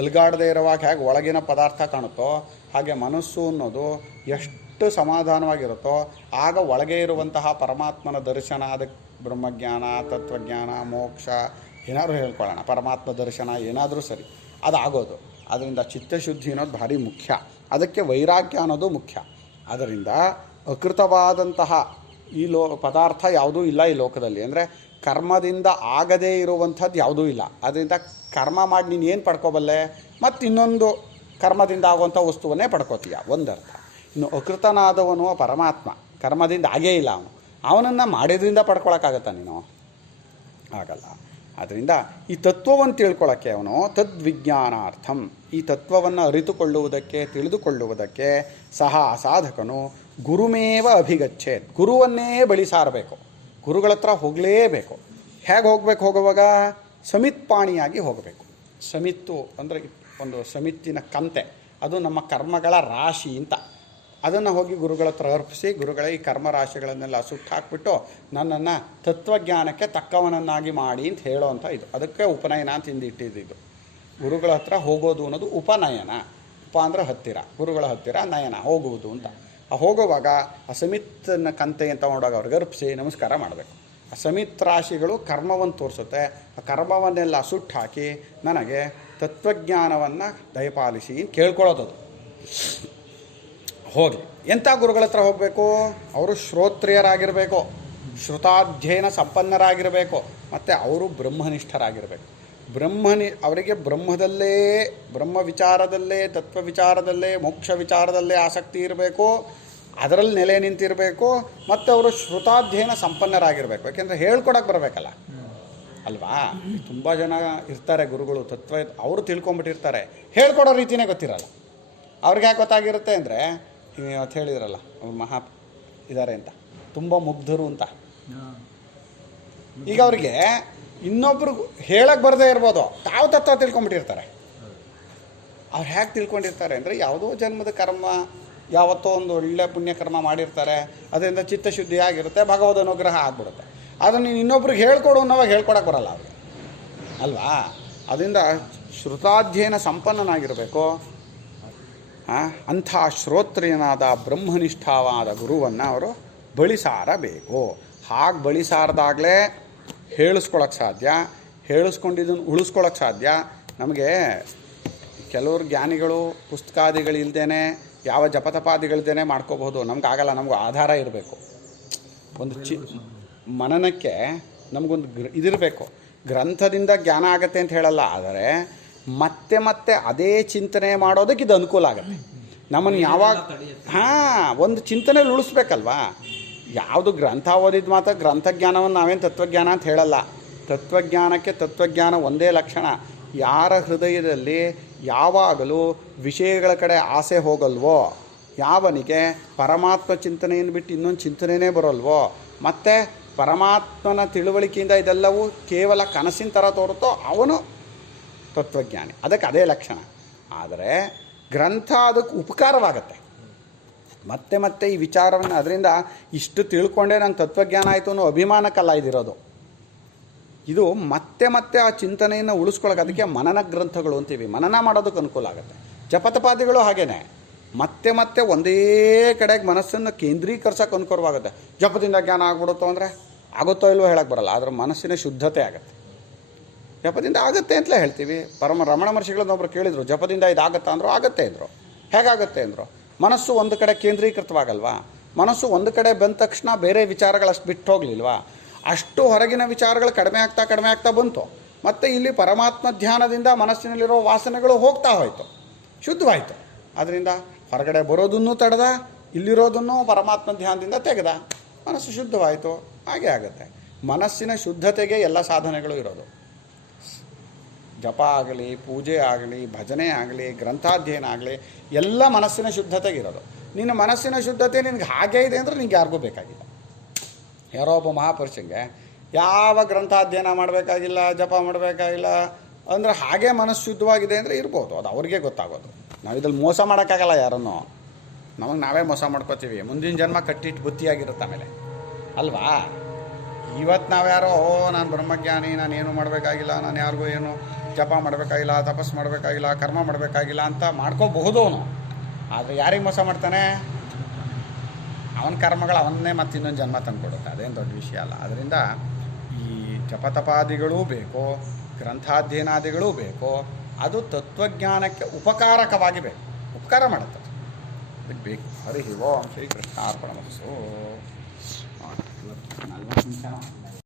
ಅಲ್ಗಾಡದೇ ಇರುವಾಗ ಹೇಗೆ ಒಳಗಿನ ಪದಾರ್ಥ ಕಾಣುತ್ತೋ ಹಾಗೆ ಮನಸ್ಸು ಅನ್ನೋದು ಎಷ್ಟು ಸಮಾಧಾನವಾಗಿರುತ್ತೋ ಆಗ ಒಳಗೆ ಇರುವಂತಹ ಪರಮಾತ್ಮನ ದರ್ಶನ, ಅದಕ್ಕೆ ಬ್ರಹ್ಮಜ್ಞಾನ, ತತ್ವಜ್ಞಾನ, ಮೋಕ್ಷ ಏನಾದರೂ ಹೇಳ್ಕೊಳ್ಳೋಣ, ಪರಮಾತ್ಮ ದರ್ಶನ ಏನಾದರೂ ಸರಿ ಅದಾಗೋದು. ಅದರಿಂದ ಚಿತ್ತಶುದ್ಧಿ ಅನ್ನೋದು ಭಾರಿ ಮುಖ್ಯ. ಅದಕ್ಕೆ ವೈರಾಗ್ಯ ಅನ್ನೋದು ಮುಖ್ಯ. ಅದರಿಂದ ಅಕೃತವಾದಂತಹ ಈ ಪದಾರ್ಥ ಯಾವುದೂ ಇಲ್ಲ ಈ ಲೋಕದಲ್ಲಿ. ಅಂದರೆ ಕರ್ಮದಿಂದ ಆಗದೇ ಇರುವಂಥದ್ದು ಯಾವುದೂ ಇಲ್ಲ. ಅದರಿಂದ ಕರ್ಮ ಮಾಡಿ ನೀನು ಏನು ಪಡ್ಕೋಬಲ್ಲೆ? ಮತ್ತು ಇನ್ನೊಂದು ಕರ್ಮದಿಂದ ಆಗುವಂಥ ವಸ್ತುವನ್ನೇ ಪಡ್ಕೋತೀಯ, ಒಂದರ್ಥ. ಇನ್ನು ಅಕೃತನಾದವನು ಪರಮಾತ್ಮ, ಕರ್ಮದಿಂದ ಆಗೇ ಇಲ್ಲ ಅವನನ್ನು ಮಾಡಿದ್ರಿಂದ ಪಡ್ಕೊಳಕ್ಕಾಗತ್ತಾ ನೀನು? ಆಗಲ್ಲ. ಆದ್ದರಿಂದ ಈ ತತ್ವವನ್ನು ತಿಳ್ಕೊಳ್ಳೋಕ್ಕೆ ಅವನು ತದ್ವಿಜ್ಞಾನಾರ್ಥಂ, ಈ ತತ್ವವನ್ನು ಅರಿತುಕೊಳ್ಳುವುದಕ್ಕೆ ತಿಳಿದುಕೊಳ್ಳುವುದಕ್ಕೆ ಸಹ ಸಾಧಕನು ಗುರುಮೇವ ಅಭಿಗಚ್ಚೇತ್, ಗುರುವನ್ನೇ ಬಳಿ ಸಾರಬೇಕು. ಗುರುಗಳ ಹತ್ರ ಹೋಗಲೇಬೇಕು. ಹೇಗೆ ಹೋಗಬೇಕು? ಹೋಗುವಾಗ ಸಮಿತ್ಪಾಣಿಯಾಗಿ ಹೋಗಬೇಕು. ಸಮಿತ್ತು ಅಂದರೆ ಒಂದು ಸಮಿತ್ತಿನ ಕಂತೆ, ಅದು ನಮ್ಮ ಕರ್ಮಗಳ ರಾಶಿ ಅಂತ. ಅದನ್ನು ಹೋಗಿ ಗುರುಗಳ ಹತ್ರ ಅರ್ಪಿಸಿ, ಗುರುಗಳ ಈ ಕರ್ಮ ರಾಶಿಗಳನ್ನೆಲ್ಲ ಸುಟ್ಟಾಕ್ಬಿಟ್ಟು ನನ್ನನ್ನು ತತ್ವಜ್ಞಾನಕ್ಕೆ ತಕ್ಕವನನ್ನಾಗಿ ಮಾಡಿ ಅಂತ ಹೇಳೋವಂಥ ಇದು. ಅದಕ್ಕೆ ಉಪನಯನ ಅಂತ ಹಿಂದಿಟ್ಟಿದ್ದು. ಗುರುಗಳ ಹತ್ರ ಹೋಗೋದು ಅನ್ನೋದು ಉಪನಯನ. ಉಪ ಅಂದರೆ ಹತ್ತಿರ, ಗುರುಗಳ ಹತ್ತಿರ, ನಯನ ಹೋಗುವುದು ಅಂತ. ಆ ಹೋಗುವಾಗ ಆ ಸಮಿತ್ತನ ಕಂತೆ ಅಂತ ನೋಡುವಾಗ ಅವ್ರಿಗೆ ಅರ್ಪಿಸಿ ನಮಸ್ಕಾರ ಮಾಡಬೇಕು. ಆ ಸಮಿತ್ ರಾಶಿಗಳು ಕರ್ಮವನ್ನು ತೋರಿಸುತ್ತೆ. ಆ ಕರ್ಮವನ್ನೆಲ್ಲ ಸುಟ್ಟು ಹಾಕಿ ನನಗೆ ತತ್ವಜ್ಞಾನವನ್ನು ದಯಪಾಲಿಸಿ ಅಂತ ಕೇಳ್ಕೊಳ್ಳೋದದು. ಹೋಗಲಿ. ಎಂಥ ಗುರುಗಳ ಹತ್ರ ಹೋಗಬೇಕು? ಅವರು ಶ್ರೋತ್ರಿಯರಾಗಿರಬೇಕು, ಶ್ರುತಾಧ್ಯಯನ ಸಂಪನ್ನರಾಗಿರಬೇಕು, ಮತ್ತು ಅವರು ಬ್ರಹ್ಮನಿಷ್ಠರಾಗಿರಬೇಕು. ಅವರಿಗೆ ಬ್ರಹ್ಮದಲ್ಲೇ, ಬ್ರಹ್ಮ ವಿಚಾರದಲ್ಲೇ, ತತ್ವ ವಿಚಾರದಲ್ಲೇ, ಮೋಕ್ಷ ವಿಚಾರದಲ್ಲೇ ಆಸಕ್ತಿ ಇರಬೇಕು. ಅದರಲ್ಲಿ ನೆಲೆ ನಿಂತಿರಬೇಕು. ಮತ್ತು ಅವರು ಶ್ರುತಾಧ್ಯಯನ ಸಂಪನ್ನರಾಗಿರಬೇಕು. ಯಾಕೆಂದರೆ ಹೇಳ್ಕೊಡಕ್ಕೆ ಬರಬೇಕಲ್ಲ ಅಲ್ವಾ? ತುಂಬ ಜನ ಇರ್ತಾರೆ ಗುರುಗಳು, ತತ್ವ ಅವರು ತಿಳ್ಕೊಂಬಿಟ್ಟಿರ್ತಾರೆ, ಹೇಳ್ಕೊಡೋ ರೀತಿಯೇ ಗೊತ್ತಿರಲ್ಲ. ಅವ್ರಿಗೆ ಯಾಕೆ ಗೊತ್ತಾಗಿರುತ್ತೆ ಅಂದರೆ, ಇವತ್ತು ಹೇಳಿದ್ರಲ್ಲ ಅವ್ರು ಮಹಾ ಇದ್ದಾರೆ ಅಂತ, ತುಂಬ ಮುಗ್ಧರು ಅಂತ. ಈಗ ಅವ್ರಿಗೆ ಇನ್ನೊಬ್ರು ಹೇಳಕ್ಕೆ ಬರದೇ ಇರ್ಬೋದು, ತಾವು ತತ್ವ ತಿಳ್ಕೊಂಬಿಟ್ಟಿರ್ತಾರೆ. ಅವ್ರು ಹೇಗೆ ತಿಳ್ಕೊಂಡಿರ್ತಾರೆ ಅಂದರೆ, ಯಾವುದೋ ಜನ್ಮದ ಕರ್ಮ, ಯಾವತ್ತೋ ಒಂದು ಒಳ್ಳೆ ಪುಣ್ಯಕರ್ಮ ಮಾಡಿರ್ತಾರೆ, ಅದರಿಂದ ಚಿತ್ತಶುದ್ಧಿ ಆಗಿರುತ್ತೆ, ಭಗವದ್ ಅನುಗ್ರಹ ಆಗ್ಬಿಡುತ್ತೆ. ಆದರೆ ನೀನು ಇನ್ನೊಬ್ರಿಗೆ ಹೇಳ್ಕೊಡು ಅನ್ನೋವಾಗ ಹೇಳ್ಕೊಡಕ್ಕೆ ಬರಲ್ಲ ಅವ್ರಿಗೆ ಅಲ್ವಾ. ಅದರಿಂದ ಶ್ರುತಾಧ್ಯಯನ ಸಂಪನ್ನನಾಗಿರಬೇಕು. ಅಂಥ ಶ್ರೋತ್ರಿಯನಾದ ಬ್ರಹ್ಮನಿಷ್ಠವಾದ ಗುರುವನ್ನು ಅವರು ಬಳಿಸಾರಬೇಕು. ಹಾಗೆ ಬಳಿಸಾರದಾಗಲೇ ಹೇಳಿಸ್ಕೊಳಕ್ಕೆ ಸಾಧ್ಯ, ಹೇಳಿಸ್ಕೊಂಡಿದ್ದನ್ನು ಉಳಿಸ್ಕೊಳಕ್ಕೆ ಸಾಧ್ಯ. ನಮಗೆ ಕೆಲವರು ಜ್ಞಾನಿಗಳು ಪುಸ್ತಕಾದಿಗಳಿಲ್ದೇ ಯಾವ ಜಪತಪಾದಿಗಳಿಲ್ದೇ ಮಾಡ್ಕೋಬಹುದು, ನಮ್ಗೆ ಆಗಲ್ಲ. ನಮಗೂ ಆಧಾರ ಇರಬೇಕು. ಒಂದು ಮನನಕ್ಕೆ ನಮಗೊಂದು ಇದಿರಬೇಕು. ಗ್ರಂಥದಿಂದ ಜ್ಞಾನ ಆಗತ್ತೆ ಅಂತ ಹೇಳಲ್ಲ, ಆದರೆ ಮತ್ತೆ ಮತ್ತೆ ಅದೇ ಚಿಂತನೆ ಮಾಡೋದಕ್ಕೆ ಇದು ಅನುಕೂಲ ಆಗುತ್ತೆ. ನಮ್ಮನ್ನು ಯಾವಾಗ ಒಂದು ಚಿಂತನೆಯಲ್ಲಿ ಉಳಿಸ್ಬೇಕಲ್ವಾ. ಯಾವುದು ಗ್ರಂಥ ಓದಿದ ಮಾತ್ರ ಗ್ರಂಥಜ್ಞಾನವನ್ನು ನಾವೇನು ತತ್ವಜ್ಞಾನ ಅಂತ ಹೇಳಲ್ಲ. ತತ್ವಜ್ಞಾನಕ್ಕೆ ತತ್ವಜ್ಞಾನ ಒಂದೇ ಲಕ್ಷಣ. ಯಾರ ಹೃದಯದಲ್ಲಿ ಯಾವಾಗಲೂ ವಿಷಯಗಳ ಕಡೆ ಆಸೆ ಹೋಗಲ್ವೋ, ಯಾವನಿಗೆ ಪರಮಾತ್ಮ ಚಿಂತನೆಯನ್ನು ಬಿಟ್ಟು ಇನ್ನೊಂದು ಚಿಂತನೆಯೇ ಬರೋಲ್ವೋ, ಮತ್ತು ಪರಮಾತ್ಮನ ತಿಳುವಳಿಕೆಯಿಂದ ಇದೆಲ್ಲವೂ ಕೇವಲ ಕನಸಿನ ಥರ ತೋರುತ್ತೋ ಅವನು ತತ್ವಜ್ಞಾನಿ. ಅದಕ್ಕೆ ಅದೇ ಲಕ್ಷಣ. ಆದರೆ ಗ್ರಂಥ ಅದಕ್ಕೆ ಉಪಕಾರವಾಗತ್ತೆ. ಮತ್ತೆ ಮತ್ತೆ ಈ ವಿಚಾರವನ್ನು, ಅದರಿಂದ ಇಷ್ಟು ತಿಳ್ಕೊಂಡೇ ನಂಗೆ ತತ್ವಜ್ಞಾನ ಆಯಿತು ಅನ್ನೋ ಅಭಿಮಾನಕ್ಕಲ್ಲ ಇದಿರೋದು. ಇದು ಮತ್ತೆ ಮತ್ತೆ ಆ ಚಿಂತನೆಯನ್ನು ಉಳಿಸ್ಕೊಳ್ಳೋಕೆ, ಅದಕ್ಕೆ ಮನನ ಗ್ರಂಥಗಳು ಅಂತೀವಿ. ಮನನ ಮಾಡೋದಕ್ಕೆ ಅನುಕೂಲ ಆಗುತ್ತೆ. ಜಪತಪಾದಿಗಳು ಹಾಗೇ ಮತ್ತೆ ಮತ್ತೆ ಒಂದೇ ಕಡೆಗೆ ಮನಸ್ಸನ್ನು ಕೇಂದ್ರೀಕರಿಸೋಕೆ ಅನುಕೂಲವಾಗುತ್ತೆ. ಜಪದಿಂದ ಜ್ಞಾನ ಆಗ್ಬಿಡುತ್ತೋ ಅಂದರೆ ಆಗುತ್ತೋ ಇಲ್ವೋ ಹೇಳಕ್ಕೆ ಬರಲ್ಲ, ಆದರೆ ಮನಸ್ಸಿನ ಶುದ್ಧತೆ ಆಗುತ್ತೆ. ಜಪದಿಂದ ಆಗುತ್ತೆ ಅಂತಲೇ ಹೇಳ್ತೀವಿ. ರಮಣ ಮಹರ್ಷಿಗಳನ್ನೊಬ್ರು ಕೇಳಿದರು, ಜಪದಿಂದ ಇದಾಗತ್ತಾ ಅಂದರು. ಆಗುತ್ತೆ ಅಂದರು. ಹೇಗಾಗುತ್ತೆ ಅಂದರು, ಮನಸ್ಸು ಒಂದು ಕಡೆ ಕೇಂದ್ರೀಕೃತವಾಗಲ್ವಾ. ಮನಸ್ಸು ಒಂದು ಕಡೆ ಬಂದ ತಕ್ಷಣ ಬೇರೆ ವಿಚಾರಗಳಷ್ಟು ಬಿಟ್ಟು ಹೋಗಲಿಲ್ವಾ, ಅಷ್ಟು ಹೊರಗಿನ ವಿಚಾರಗಳು ಕಡಿಮೆ ಆಗ್ತಾ ಬಂತು. ಮತ್ತು ಇಲ್ಲಿ ಪರಮಾತ್ಮ ಧ್ಯಾನದಿಂದ ಮನಸ್ಸಿನಲ್ಲಿರೋ ವಾಸನೆಗಳು ಹೋಗ್ತಾ ಹೋಯಿತು, ಶುದ್ಧವಾಯಿತು. ಅದರಿಂದ ಹೊರಗಡೆ ಬರೋದನ್ನು ತಡೆದ, ಇಲ್ಲಿರೋದನ್ನು ಪರಮಾತ್ಮ ಧ್ಯಾನದಿಂದ ತೆಗೆದ, ಮನಸ್ಸು ಶುದ್ಧವಾಯಿತು. ಹಾಗೆ ಆಗುತ್ತೆ. ಮನಸ್ಸಿನ ಶುದ್ಧತೆಗೆ ಎಲ್ಲ ಸಾಧನೆಗಳು ಇರೋದು. ಜಪ ಆಗಲಿ, ಪೂಜೆ ಆಗಲಿ, ಭಜನೆ ಆಗಲಿ, ಗ್ರಂಥಾಧ್ಯಯನ ಆಗಲಿ, ಎಲ್ಲ ಮನಸ್ಸಿನ ಶುದ್ಧತೆಗಿರೋದು. ನಿನ್ನ ಮನಸ್ಸಿನ ಶುದ್ಧತೆ ನಿನಗೆ ಹಾಗೇ ಇದೆ ಅಂದರೆ ನಿನಗೆ ಯಾರಿಗೂ ಬೇಕಾಗಿಲ್ಲ. ಯಾರೋ ಒಬ್ಬ ಮಹಾಪುರುಷಂಗೆ ಯಾವ ಗ್ರಂಥಾಧ್ಯಯನ ಮಾಡಬೇಕಾಗಿಲ್ಲ, ಜಪ ಮಾಡಬೇಕಾಗಿಲ್ಲ ಅಂದರೆ ಹಾಗೇ ಮನಸ್ಸು ಶುದ್ಧವಾಗಿದೆ ಅಂದರೆ ಇರ್ಬೋದು. ಅದು ಅವ್ರಿಗೆ ಗೊತ್ತಾಗೋದು. ನಾವು ಇದ್ರಲ್ಲಿ ಮೋಸ ಮಾಡೋಕ್ಕಾಗಲ್ಲ ಯಾರನ್ನು. ನಮಗೆ ನಾವೇ ಮೋಸ ಮಾಡ್ಕೋತೀವಿ. ಮುಂದಿನ ಜನ್ಮ ಕಟ್ಟಿಟ್ಟು ಬುತ್ತಿಯಾಗಿರುತ್ತೆ ಆಮೇಲೆ ಅಲ್ವಾ. ಇವತ್ತು ನಾವು ಯಾರೋ ನಾನು ಬ್ರಹ್ಮಜ್ಞಾನಿ, ನಾನೇನು ಮಾಡಬೇಕಾಗಿಲ್ಲ, ನಾನು ಯಾರಿಗೂ ಏನು ಜಪ ಮಾಡಬೇಕಾಗಿಲ್ಲ, ತಪಸ್ಸು ಮಾಡಬೇಕಾಗಿಲ್ಲ, ಕರ್ಮ ಮಾಡಬೇಕಾಗಿಲ್ಲ ಅಂತ ಮಾಡ್ಕೋಬಹುದು ಅವನು. ಆದರೆ ಯಾರಿಗೆ ಮೋಸ ಮಾಡ್ತಾನೆ? ಅವನ ಕರ್ಮಗಳು ಅವನ್ನೇ ಮತ್ತೆ ಇನ್ನೊಂದು ಜನ್ಮ ತಂದುಕೊಡುತ್ತೆ. ಅದೇನು ದೊಡ್ಡ ವಿಷಯ ಅಲ್ಲ. ಅದರಿಂದ ಈ ಜಪತಪಾದಿಗಳೂ ಬೇಕು, ಗ್ರಂಥಾಧ್ಯಯನಾದಿಗಳೂ ಬೇಕು. ಅದು ತತ್ವಜ್ಞಾನಕ್ಕೆ ಉಪಕಾರಕವಾಗಿ ಬೇಕು, ಉಪಕಾರ ಮಾಡುತ್ತೆ. ಅದಕ್ಕೆ ಬೇಕು. ಹರಿ ಓಂ ಶ್ರೀ ಕೃಷ್ಣಾರ್ಪಣಮಸ್ತು. 40 ನಿಮಿಷ